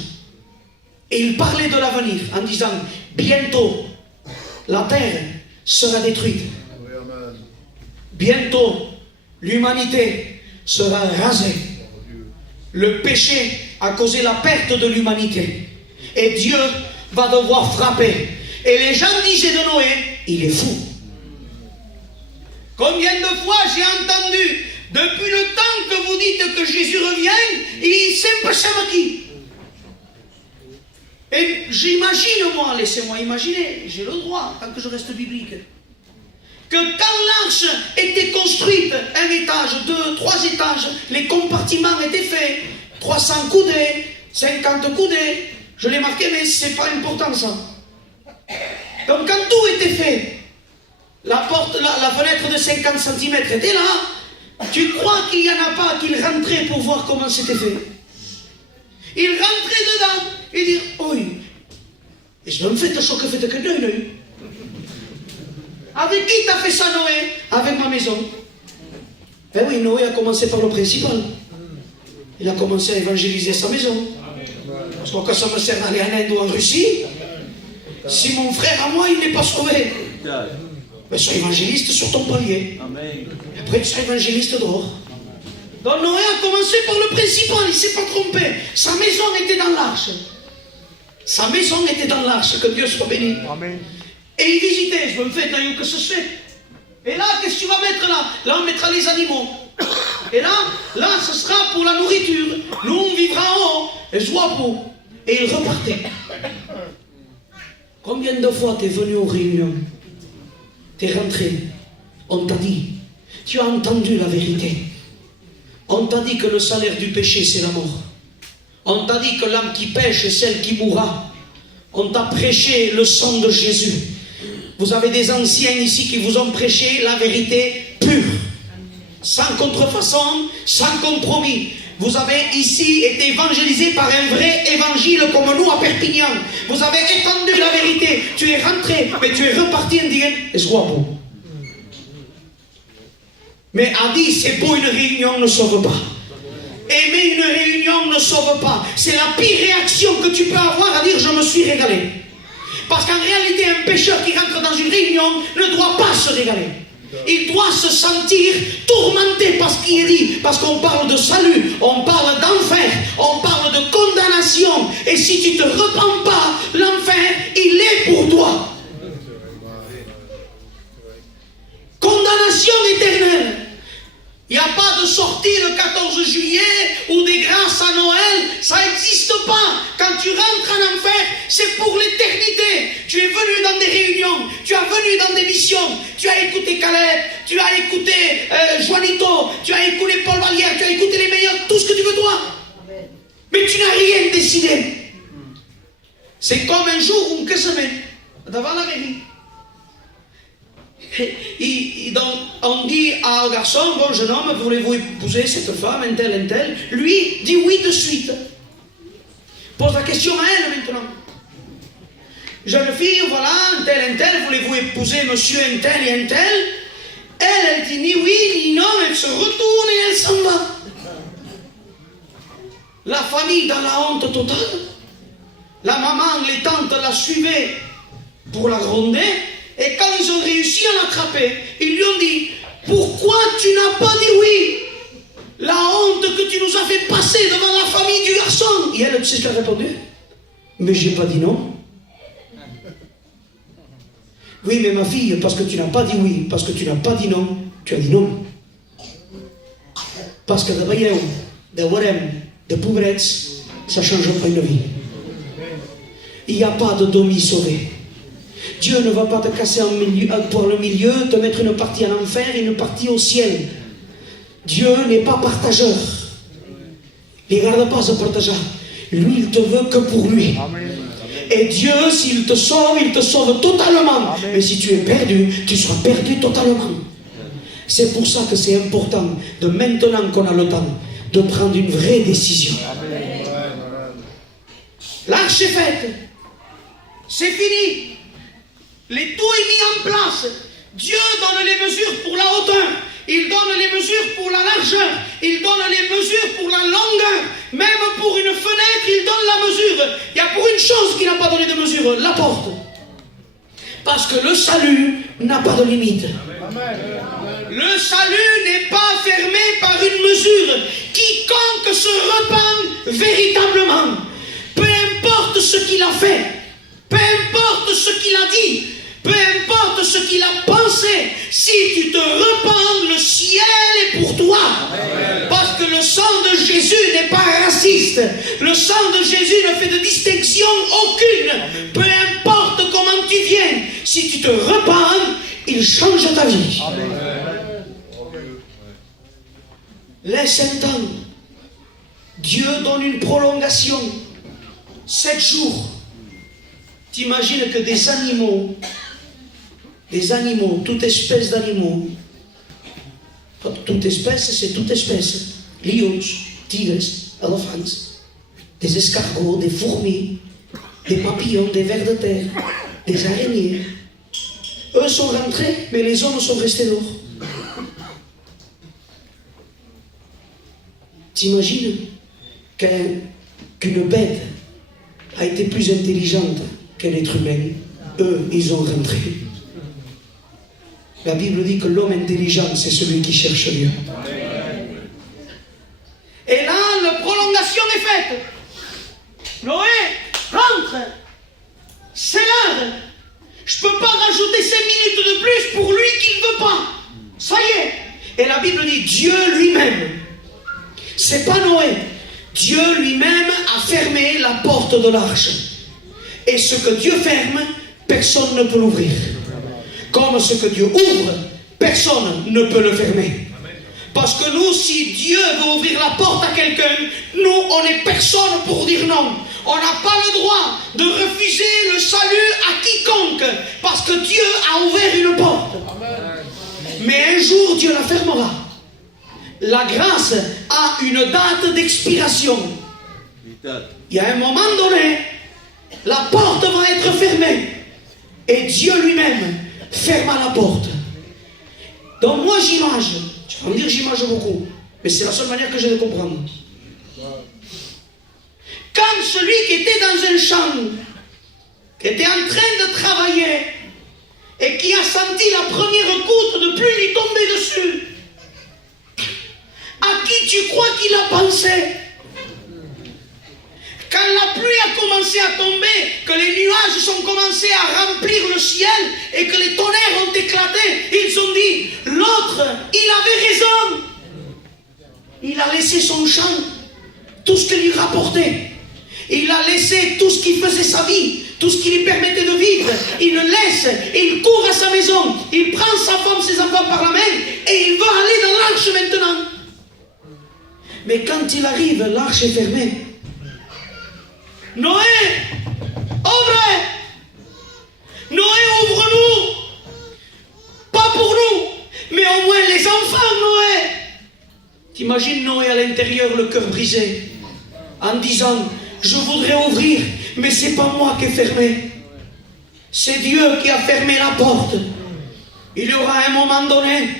Et il parlait de l'avenir en disant, bientôt, la terre sera détruite. Bientôt, l'humanité sera rasée. Le péché a causé la perte de l'humanité. Et Dieu va devoir frapper. Et les gens disaient de Noé, il est fou. Combien de fois j'ai entendu, depuis le temps que vous dites que Jésus revient, il s'empêche qui. Et j'imagine, moi, laissez-moi imaginer, j'ai le droit, tant que je reste biblique, que quand l'arche était construite, un étage, 2, 3 étages, les compartiments étaient faits, 300 coudées, 50 coudées, je l'ai marqué, mais c'est pas important ça. Donc quand tout était fait, la porte, la fenêtre de 50 cm était là, tu crois qu'il n'y en a pas qui rentraient pour voir comment c'était fait? Il rentrait dedans et dire, oui, et je me fais ce que fait que Noé. Avec qui t'as fait ça, Noé? Avec ma maison. Ben oui, Noé a commencé par le principal. Il a commencé à évangéliser sa maison. Parce que quand ça me sert d'aller en Inde ou en Russie, si mon frère à moi, il n'est pas sauvé, ben sois évangéliste sur ton palier. Et après, tu seras évangéliste dehors. Donc Noé a commencé par le principal, il ne s'est pas trompé. Sa maison était dans l'arche. Sa maison était dans l'arche, que Dieu soit béni. Amen. Et il visitait, je me fais d'ailleurs que ce fait. Et là, qu'est-ce que tu vas mettre là? Là, on mettra les animaux. Et là, ce sera pour la nourriture. Nous, on vivra en haut. Et je vois pour. Et il repartait. Combien de fois tu es venu aux réunions? Tu es rentré. On t'a dit. Tu as entendu la vérité. On t'a dit que le salaire du péché, c'est la mort. On t'a dit que l'âme qui pêche est celle qui mourra. On t'a prêché le sang de Jésus. Vous avez des anciens ici qui vous ont prêché la vérité pure. Sans contrefaçon, sans compromis. Vous avez ici été évangélisé par un vrai évangile comme nous à Perpignan. Vous avez étendu la vérité. Tu es rentré, mais tu es reparti en disant, est-ce beau? Mais a dit, c'est beau, une réunion ne sauve pas. Aimer une réunion ne sauve pas. C'est la pire réaction que tu peux avoir à dire, je me suis régalé. Parce qu'en réalité, un pécheur qui rentre dans une réunion ne doit pas se régaler. Il doit se sentir tourmenté par ce qui est dit. Parce qu'on parle de salut, on parle d'enfer, on parle de condamnation. Et si tu ne te repens pas, l'enfer, il est pour toi. Condamnation éternelle. Il n'y a pas de sortie le 14 juillet ou des grâces à Noël. Ça n'existe pas. Quand tu rentres en enfer, c'est pour l'éternité. Tu es venu dans des réunions, tu es venu dans des missions, tu as écouté Caleb, tu as écouté Juanito, tu as écouté Paul Vallière, tu as écouté les meilleurs, tout ce que tu veux toi. Mais tu n'as rien décidé. C'est comme un jour ou une semaine devant la mairie. Donc, on dit à un garçon, bon jeune homme, voulez-vous épouser cette femme, un tel? Lui dit oui de suite. Pose la question à elle maintenant. Jeune fille, voilà, un tel, voulez-vous épouser monsieur un tel et un tel? Elle dit ni oui, ni non, elle se retourne et elle s'en va. La famille dans la honte totale. La maman, les tantes la suivaient pour la gronder. Et quand ils ont réussi à l'attraper, ils lui ont dit, pourquoi tu n'as pas dit oui? La honte que tu nous as fait passer devant la famille du garçon. Et elle, tu sais ce qu'elle a répondu? Mais j'ai pas dit non. Oui, mais ma fille, parce que tu n'as pas dit oui, parce que tu n'as pas dit non, tu as dit non. Parce que de veieu, de veurem, de pauvrets, ça ne change pas une vie. Il n'y a pas de demi-sauvé. Dieu ne va pas te casser par le milieu, te mettre une partie en enfer et une partie au ciel. Dieu n'est pas partageur. Il ne regarde pas ce partageur. Lui, il te veut que pour lui. Amen. Et Dieu, s'il te sauve totalement. Amen. Mais si tu es perdu, tu seras perdu totalement. C'est pour ça que c'est important, de maintenant qu'on a le temps, de prendre une vraie décision. L'arche est faite. C'est fini. Les tout est mis en place. Dieu donne les mesures pour la hauteur. Il donne les mesures pour la largeur. Il donne les mesures pour la longueur. Même pour une fenêtre, il donne la mesure. Il y a pour une chose qu'il n'a pas donné de mesure, la porte. Parce que le salut n'a pas de limite. Le salut n'est pas fermé par une mesure. Quiconque se repent véritablement, peu importe ce qu'il a fait, peu importe ce qu'il a dit, peu importe ce qu'il a pensé, si tu te repens, le ciel est pour toi. Parce que le sang de Jésus n'est pas raciste. Le sang de Jésus ne fait de distinction aucune. Peu importe comment tu viens, si tu te repens, il change ta vie. Laisse un temps. Dieu donne une prolongation. 7 jours. T'imagines que des animaux, toute espèce d'animaux, toute espèce, c'est toute espèce, lions, tigres, éléphants, des escargots, des fourmis, des papillons, des vers de terre, des araignées. Eux sont rentrés, mais les hommes sont restés dehors. T'imagines qu'une bête a été plus intelligente qu'un être humain. Eux, ils ont rentré. La Bible dit que l'homme intelligent, c'est celui qui cherche Dieu. Et là, la prolongation est faite. Noé, rentre. C'est l'heure. Je ne peux pas rajouter 5 minutes de plus pour lui qui ne veut pas. Ça y est. Et la Bible dit Dieu lui-même. C'est pas Noé. Dieu lui-même a fermé la porte de l'arche. Et ce que Dieu ferme, personne ne peut l'ouvrir. Comme ce que Dieu ouvre, personne ne peut le fermer. Parce que nous, si Dieu veut ouvrir la porte à quelqu'un, nous, on n'est personne pour dire non. On n'a pas le droit de refuser le salut à quiconque. Parce que Dieu a ouvert une porte. Mais un jour, Dieu la fermera. La grâce a une date d'expiration. Il y a un moment donné, la porte va être fermée. Et Dieu lui-même ferma la porte. Donc moi j'image, tu vas me dire j'image beaucoup, mais c'est la seule manière que j'ai de comprendre. Quand celui qui était dans un champ, qui était en train de travailler, et qui a senti la première goutte de pluie lui tomber dessus, à qui tu crois qu'il a pensé? Quand la pluie a commencé à tomber, que les nuages ont commencé à remplir le ciel et que les tonnerres ont éclaté, ils ont dit, l'autre, il avait raison. Il a laissé son champ, tout ce qui lui rapportait. Il a laissé tout ce qui faisait sa vie, tout ce qui lui permettait de vivre. Il le laisse, il court à sa maison, il prend sa femme, ses enfants par la main et il va aller dans l'arche maintenant. Mais quand il arrive, l'arche est fermée. Noé, ouvre! Noé, ouvre-nous! Pas pour nous, mais au moins les enfants, Noé! T'imagines Noé à l'intérieur, le cœur brisé, en disant, je voudrais ouvrir, mais c'est pas moi qui ai fermé. C'est Dieu qui a fermé la porte. Il y aura un moment donné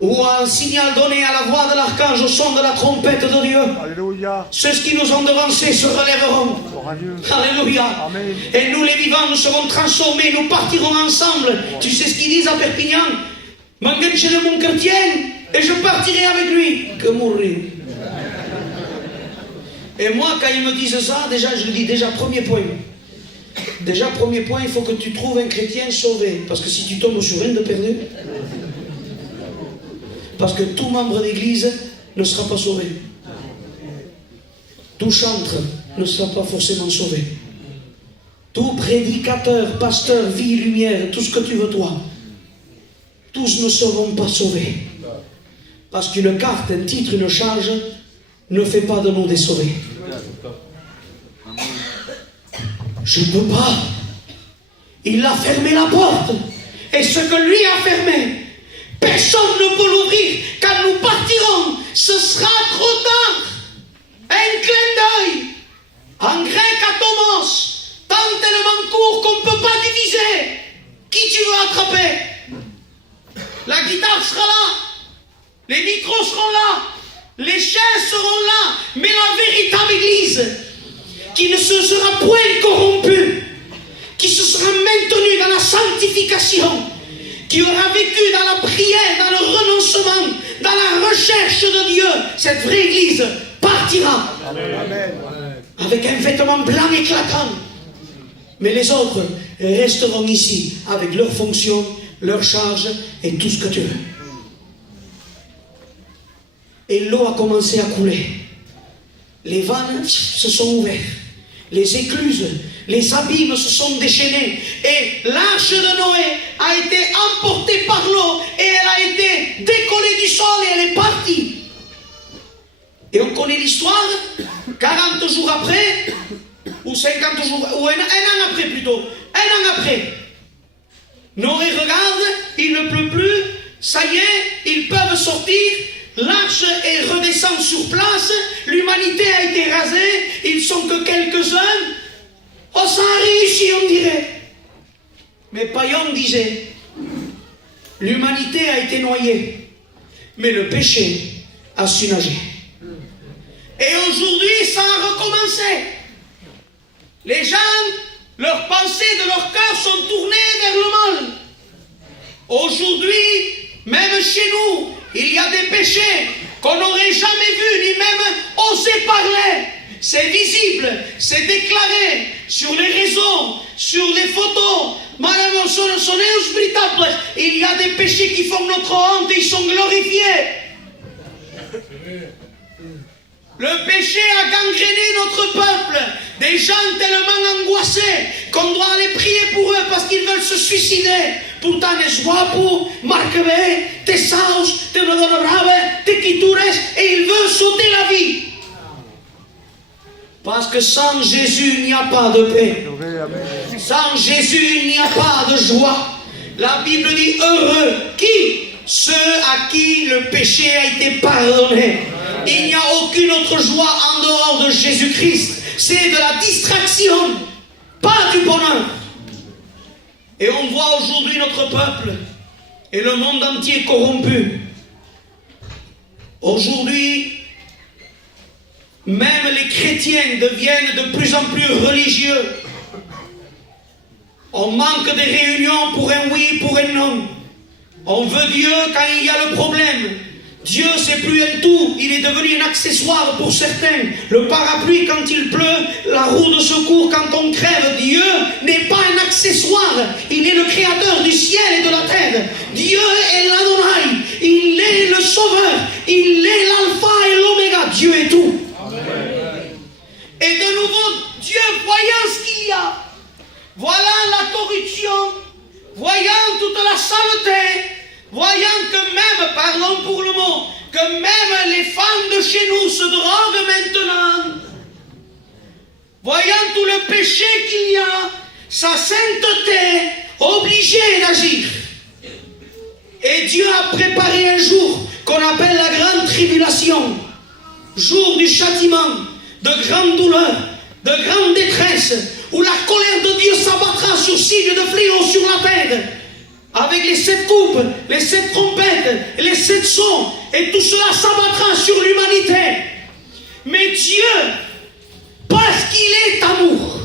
où un signal donné à la voix de l'archange au son de la trompette de Dieu. Alléluia. Ceux qui nous ont devancés se relèveront. Gloire à Dieu. Alléluia. Amen. Et nous les vivants, nous serons transformés, nous partirons ensemble. Tu sais ce qu'ils disent à Perpignan? M'engager de mon chrétien et je partirai avec lui. Que mourir. Et moi, quand ils me disent ça, déjà, je dis, premier point. Premier point, il faut que tu trouves un chrétien sauvé. Parce que si tu tombes sur un de perdu, parce que tout membre d'église ne sera pas sauvé. Tout chantre ne sera pas forcément sauvé. Tout prédicateur, pasteur, vie, lumière, tout ce que tu veux toi, tous ne seront pas sauvés. Parce qu'une carte, un titre, une charge ne fait pas de nous des sauvés. Je ne peux pas. Il a fermé la porte. Et ce que lui a fermé, Personne ne peut l'ouvrir. Quand nous partirons, ce sera trop tard. Un clin d'œil. En grec, atomos. Tant tellement court qu'on ne peut pas diviser. Qui tu veux attraper? La guitare sera là. Les micros seront là. Les chaises seront là. Mais la véritable église, qui ne se sera point corrompue, qui se sera maintenue dans la sanctification, qui aura vécu dans la prière, dans le renoncement, dans la recherche de Dieu, cette vraie église partira. Amen. Avec un vêtement blanc éclatant. Mais les autres resteront ici avec leurs fonctions, leurs charges et tout ce que tu veux. Et l'eau a commencé à couler. Les vannes se sont ouvertes. Les écluses, les abîmes se sont déchaînés. Et l'arche de Noé a été emportée par l'eau et elle a été décollée du sol et elle est partie. Et on connaît l'histoire, 40 jours après, ou 50 jours, ou un an après plutôt, un an après. Noé regarde, il ne pleut plus, ça y est, ils peuvent sortir. L'arche est redescendue sur place, l'humanité a été rasée, ils sont que quelques-uns. Oh, ça a réussi, on dirait. Mais Payon disait, l'humanité a été noyée, mais le péché a su nager. Et aujourd'hui, ça a recommencé. Les gens, leurs pensées de leur cœur sont tournées vers le mal. Aujourd'hui, même chez nous, il y a des péchés qu'on n'aurait jamais vus, ni même osé parler. C'est visible, c'est déclaré sur les réseaux, sur les photos. Madame, il y a des péchés qui font notre honte et ils sont glorifiés. Le péché a gangréné notre peuple. Des gens tellement angoissés qu'on doit aller prier pour eux parce qu'ils veulent se suicider. Pourtant, es guapo, marque-le, t'es sage, t'es una donna brava, t'es quitures, et il veut sauter la vie. Parce que sans Jésus, il n'y a pas de paix. Sans Jésus, il n'y a pas de joie. La Bible dit heureux qui? Ceux à qui le péché a été pardonné. Il n'y a aucune autre joie en dehors de Jésus-Christ. C'est de la distraction, pas du bonheur. Et on voit aujourd'hui notre peuple et le monde entier corrompu. Aujourd'hui, même les chrétiens deviennent de plus en plus religieux. On manque des réunions pour un oui, pour un non. On veut Dieu quand il y a le problème. Dieu, c'est plus un tout, il est devenu un accessoire pour certains. Le parapluie quand il pleut, la roue de secours quand on crève. Dieu n'est pas un accessoire, il est le créateur du ciel et de la terre. Dieu est l'Adonai, il est le sauveur, il est l'alpha et l'oméga. Dieu est tout. Amen. Et de nouveau, Dieu, voyant ce qu'il y a, voilà la corruption, voyant toute la saleté, voyant que même, pardon pour le mot, que même les femmes de chez nous se droguent maintenant, voyant tout le péché qu'il y a, sa sainteté, obligée d'agir. Et Dieu a préparé un jour qu'on appelle la grande tribulation, jour du châtiment, de grande douleur, de grande détresse, où la colère de Dieu s'abattra sur signe de fléau sur la terre, avec les 7 coupes, les 7 trompettes, les 7 sons, et tout cela s'abattra sur l'humanité. Mais Dieu, parce qu'il est amour,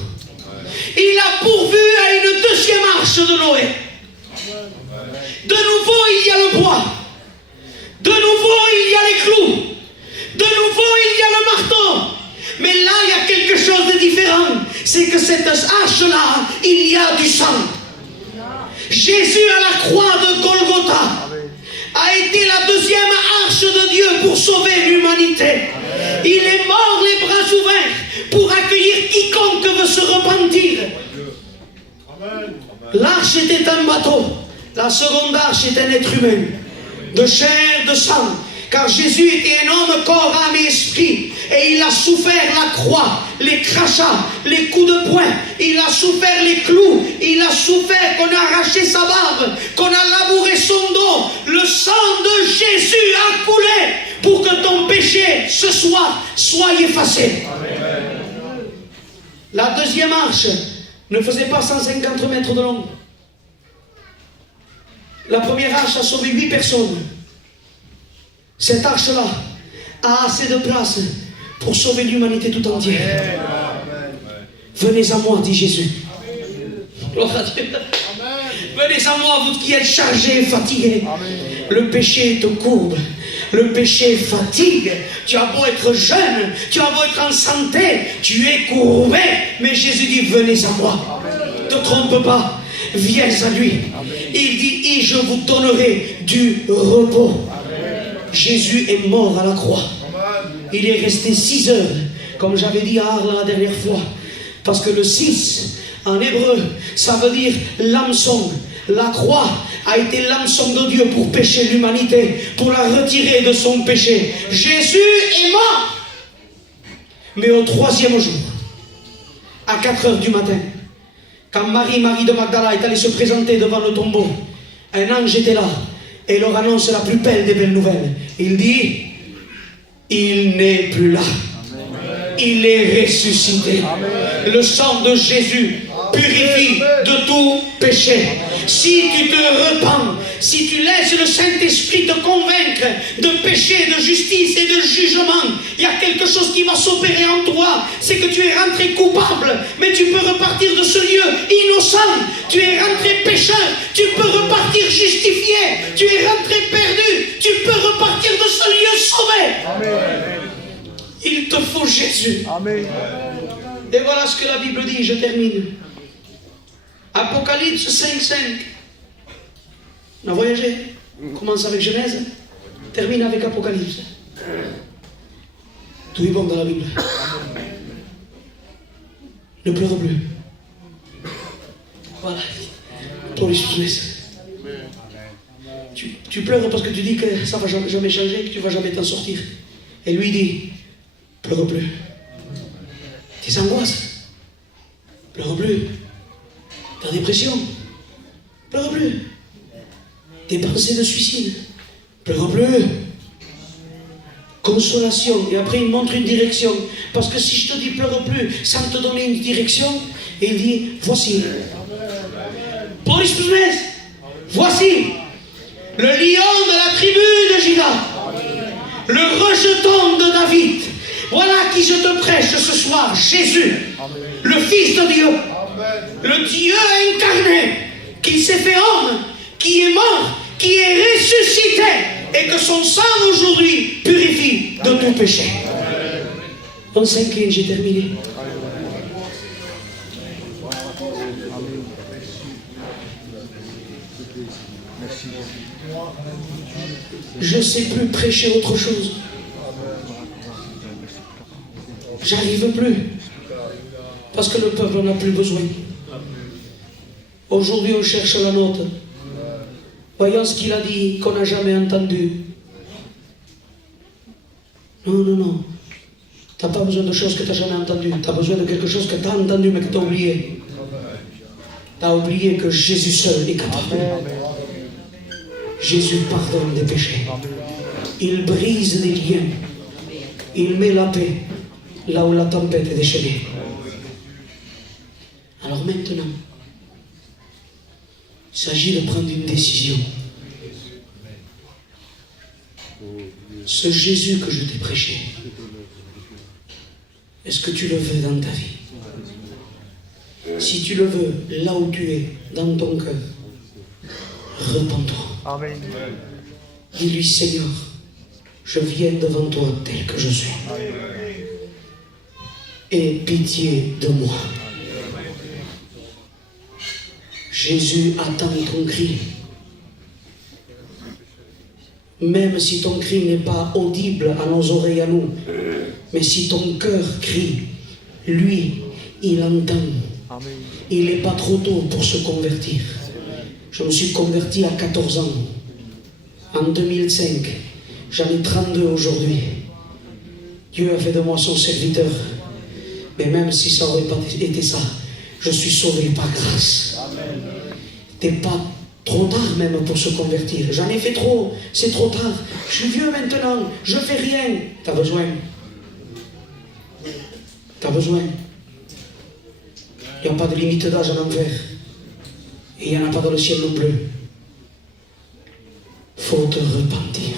il a pourvu à une deuxième arche de Noé. De nouveau, il y a le bois. De nouveau, il y a les clous. De nouveau, il y a le marteau. Mais là, il y a quelque chose de différent. C'est que cette arche-là, il y a du sang. Jésus à la croix de Golgotha a été la deuxième arche de Dieu pour sauver l'humanité. Il est mort les bras ouverts pour accueillir quiconque veut se repentir. L'arche était un bateau. La seconde arche est un être humain, de chair, de sang. Car Jésus était un homme, corps, âme et esprit. Et il a souffert la croix, l'écrasement crachats, les coups de poing, il a souffert les clous, il a souffert qu'on a arraché sa barbe, qu'on a labouré son dos. Le sang de Jésus a coulé pour que ton péché ce soir soit effacé. Amen. La deuxième arche ne faisait pas 150 mètres de long. La première arche a sauvé 8 personnes. Cette arche-là a assez de place pour sauver l'humanité tout entière. Venez à moi, dit Jésus. Gloire à Dieu. Venez à moi, vous qui êtes chargés et fatigués. Le péché te courbe. Le péché fatigue. Tu as beau être jeune, tu as beau être en santé, tu es courbé. Mais Jésus dit, venez à moi. Ne te trompe pas. Viens à lui. Il dit, et je vous donnerai du repos. Jésus est mort à la croix. Il est resté 6 heures, comme j'avais dit à Arles la dernière fois. Parce que le 6, en hébreu, ça veut dire l'hameçon. La croix a été l'hameçon de Dieu pour pécher l'humanité, pour la retirer de son péché. Jésus est mort. Mais au 3e jour, à 4 heures du matin, quand Marie de Magdala est allée se présenter devant le tombeau, un ange était là et leur annonce la plus belle des belles nouvelles. Il dit, il n'est plus là. Il est ressuscité. Le sang de Jésus purifie de tout péché. Si tu te repens, si tu laisses le Saint-Esprit te convaincre de péché, de justice et de jugement, il y a quelque chose qui va s'opérer en toi. C'est que tu es rentré coupable, mais tu peux repartir de ce lieu innocent. Tu es rentré pécheur, tu peux repartir justifié. Tu es rentré perdu, tu peux repartir de ce lieu sauvé. Amen. Il te faut Jésus. Amen. Et voilà ce que la Bible dit, je termine. Apocalypse 5:5. On a voyagé. On commence avec Genèse, termine avec Apocalypse. Tout est bon dans la Bible. Ne pleure plus. Voilà. Pour les souffrances. Tu pleures parce que tu dis que ça ne va jamais changer, que tu ne vas jamais t'en sortir. Et lui dit, pleure plus. Tes angoisses, pleure plus. Ta dépression, pleure plus. Tes pensées de suicide, pleure plus. Consolation. Et après il montre une direction. Parce que si je te dis pleure plus, sans te donner une direction, il dit, voici. Pour les souffrances, voici. Le lion de la tribu de Juda, le rejeton de David. Voilà qui je te prêche ce soir, Jésus, le Fils de Dieu, le Dieu incarné, qui s'est fait homme, qui est mort, qui est ressuscité, et que son sang aujourd'hui purifie de tout péché. On s'incline, j'ai terminé. Je ne sais plus prêcher autre chose. J'arrive plus. Parce que le peuple n'en a plus besoin. Aujourd'hui, on cherche la note. Voyons ce qu'il a dit, qu'on n'a jamais entendu. Non. Tu n'as pas besoin de choses que tu n'as jamais entendues. Tu as besoin de quelque chose que tu as entendu, mais que tu as oublié. Tu as oublié que Jésus seul est capable. Jésus pardonne des péchés. Il brise les liens. Il met la paix là où la tempête est déchaînée. Alors maintenant, il s'agit de prendre une décision. Ce Jésus que je t'ai prêché, est-ce que tu le veux dans ta vie? Si tu le veux, là où tu es, dans ton cœur, repens-toi. Amen. Dis-lui, Seigneur, je viens devant toi tel que je suis. Aie pitié de moi. Jésus attend ton cri. Même si ton cri n'est pas audible à nos oreilles à nous, mais si ton cœur crie, lui, il entend. Amen. Il n'est pas trop tôt pour se convertir. Je me suis converti à 14 ans, en 2005. J'en ai 32 aujourd'hui. Dieu a fait de moi son serviteur. Mais même si ça n'aurait pas été ça, je suis sauvé par grâce. T'es pas trop tard même pour se convertir. J'en ai fait trop, c'est trop tard. Je suis vieux maintenant, je fais rien. T'as besoin. T'as besoin. Il n'y a pas de limite d'âge en enfer. Et il n'y en a pas dans le ciel non plus. Faut te repentir.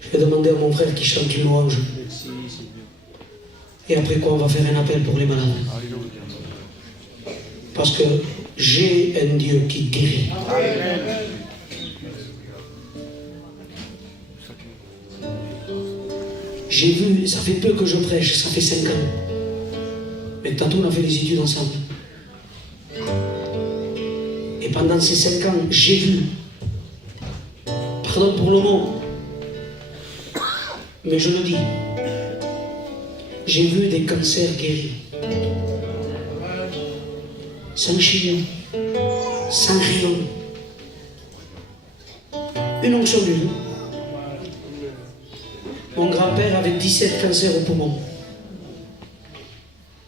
Je vais demander à mon frère qui chante une louange. Et après quoi, on va faire un appel pour les malades. Parce que j'ai un Dieu qui guérit. J'ai vu, ça fait peu que je prêche, ça fait 5 ans. Mais tantôt on a fait des études ensemble. Et pendant ces 5 ans, j'ai vu, pardon pour le mot, mais je le dis, j'ai vu des cancers guéris. Sans chimie, sans rayon. Une onction d'huile. Mon grand-père avait 17 cancers au poumon.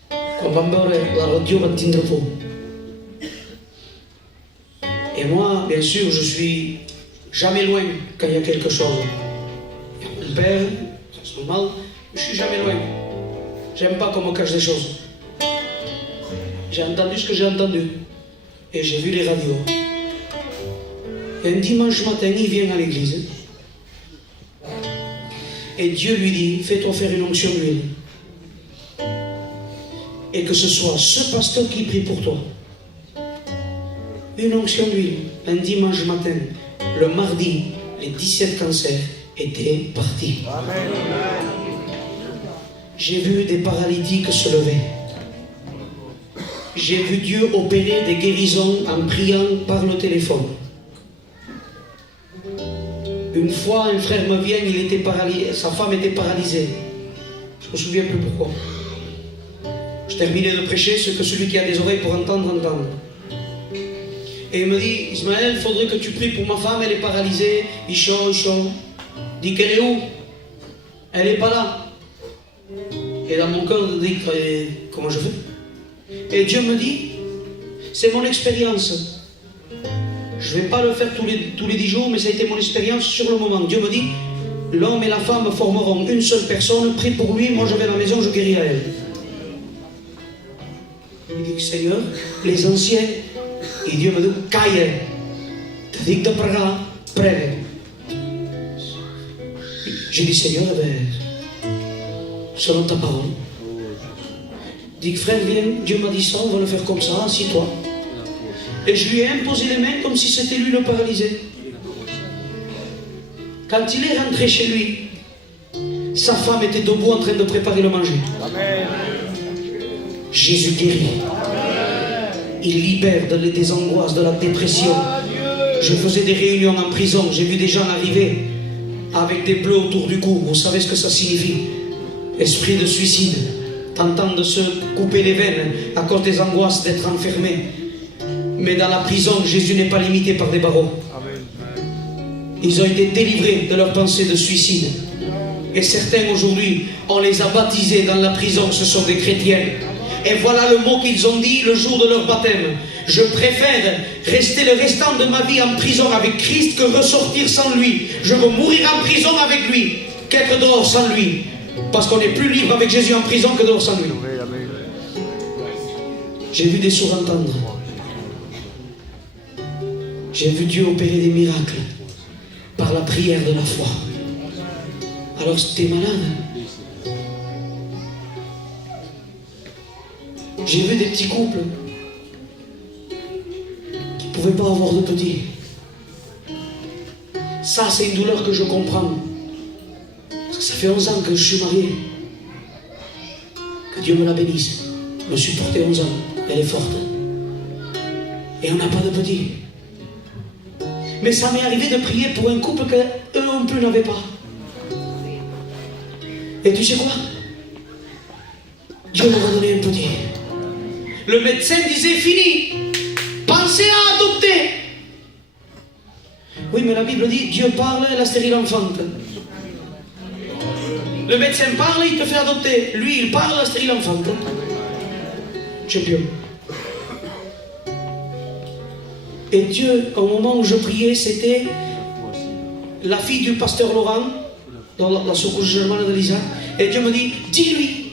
Quand la radio va tindre faux. Et moi, bien sûr, je suis jamais loin quand il y a quelque chose. Il y a mon père, c'est normal, je suis jamais loin. J'aime pas qu'on me cache des choses. J'ai entendu ce que j'ai entendu. Et j'ai vu les radios. Et un dimanche matin, il vient à l'église. Et Dieu lui dit, fais-toi faire une onction d'huile. Et que ce soit ce pasteur qui prie pour toi. Une onction d'huile, un dimanche matin. Le mardi, les 17 cancers étaient partis. Amen. J'ai vu des paralytiques se lever. J'ai vu Dieu opérer des guérisons en priant par le téléphone. Une fois, un frère me vient, il était paralysé, sa femme était paralysée. Je ne me souviens plus pourquoi. Je terminais de prêcher, ce que celui qui a des oreilles pour entendre, entendre. Et il me dit, Ismaël, il faudrait que tu pries pour ma femme, elle est paralysée. Ichon. Dis qu'elle est où? Elle n'est pas là. Et dans mon cœur, je dis, comment je fais? Et Dieu me dit, c'est mon expérience. Je ne vais pas le faire tous les 10 jours, mais ça a été mon expérience sur le moment. Dieu me dit, l'homme et la femme formeront une seule personne, prie pour lui, moi je vais à la maison, je guéris à elle. Il dit, Seigneur, les anciens, et Dieu me dit, caille, te dis de pregar, prêgue. J'ai dit, Seigneur, selon ta parole. Il dit, frère, viens, Dieu m'a dit ça, on va le faire comme ça, assis-toi. Et je lui ai imposé les mains comme si c'était lui le paralysé. Quand il est rentré chez lui, sa femme était debout en train de préparer le manger. Amen. Jésus guérit. Il libère des angoisses, de la dépression. Je faisais des réunions en prison, j'ai vu des gens arriver avec des bleus autour du cou. Vous savez ce que ça signifie? Esprit de suicide, tentant de se couper les veines à cause des angoisses d'être enfermé. Mais dans la prison, Jésus n'est pas limité par des barreaux. Ils ont été délivrés de leurs pensées de suicide. Et certains aujourd'hui, on les a baptisés dans la prison, ce sont des chrétiens. Et voilà le mot qu'ils ont dit le jour de leur baptême. Je préfère rester le restant de ma vie en prison avec Christ que ressortir sans lui. Je veux mourir en prison avec lui qu'être dehors sans lui. Parce qu'on est plus libre avec Jésus en prison que dehors sans lui. J'ai vu des sourds entendre. J'ai vu Dieu opérer des miracles par la prière de la foi. Alors si tu es malade, j'ai vu des petits couples qui ne pouvaient pas avoir de petits. Ça, c'est une douleur que je comprends. Parce que ça fait 11 ans que je suis marié. Que Dieu me la bénisse. Je me suis porté 11 ans. Elle est forte. Et on n'a pas de petits. Mais ça m'est arrivé de prier pour un couple qu'eux non plus n'avaient pas. Et tu sais quoi? Dieu m'a donné un petit. Le médecin disait fini. Pensez à adopter. Oui, mais la Bible dit Dieu parle et la stérile enfante. Le médecin parle, il te fait adopter. Lui, il parle, la stérile enfante. Champion. Et Dieu, au moment où je priais, c'était la fille du pasteur Laurent, dans la secousse germane de Lisa. Et Dieu me dit, dis-lui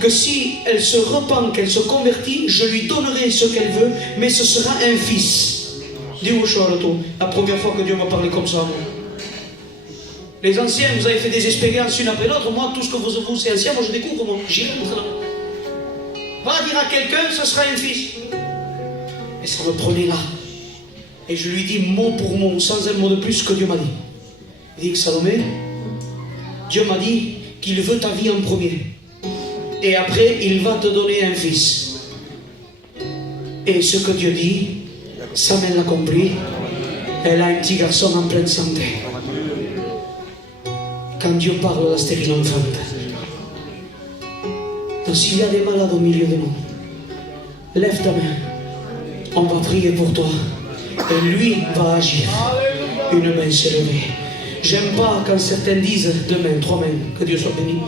que si elle se repent, qu'elle se convertit, je lui donnerai ce qu'elle veut, mais ce sera un fils. Dis-moi, la première fois que Dieu m'a parlé comme ça. Les anciens, vous avez fait des expériences une après l'autre. Moi, tout ce que vous c'est ancien, moi je découvre, moi. J'y rentre là. Va dire à quelqu'un, ce sera un fils. Et ça me prenait là. Et je lui dis mot pour mot, sans un mot de plus, ce que Dieu m'a dit. Il dit, Salomé, Dieu m'a dit qu'il veut ta vie en premier. Et après, il va te donner un fils. Et ce que Dieu dit, Samuel l'a compris. Elle a un petit garçon en pleine santé. Quand Dieu parle à la stérile enfante. Donc s'il y a des malades au milieu de nous, lève ta main. On va prier pour toi. Et lui va agir. Une main s'est levée. J'aime pas quand certains disent 2 mains, 3 mains, que Dieu soit béni.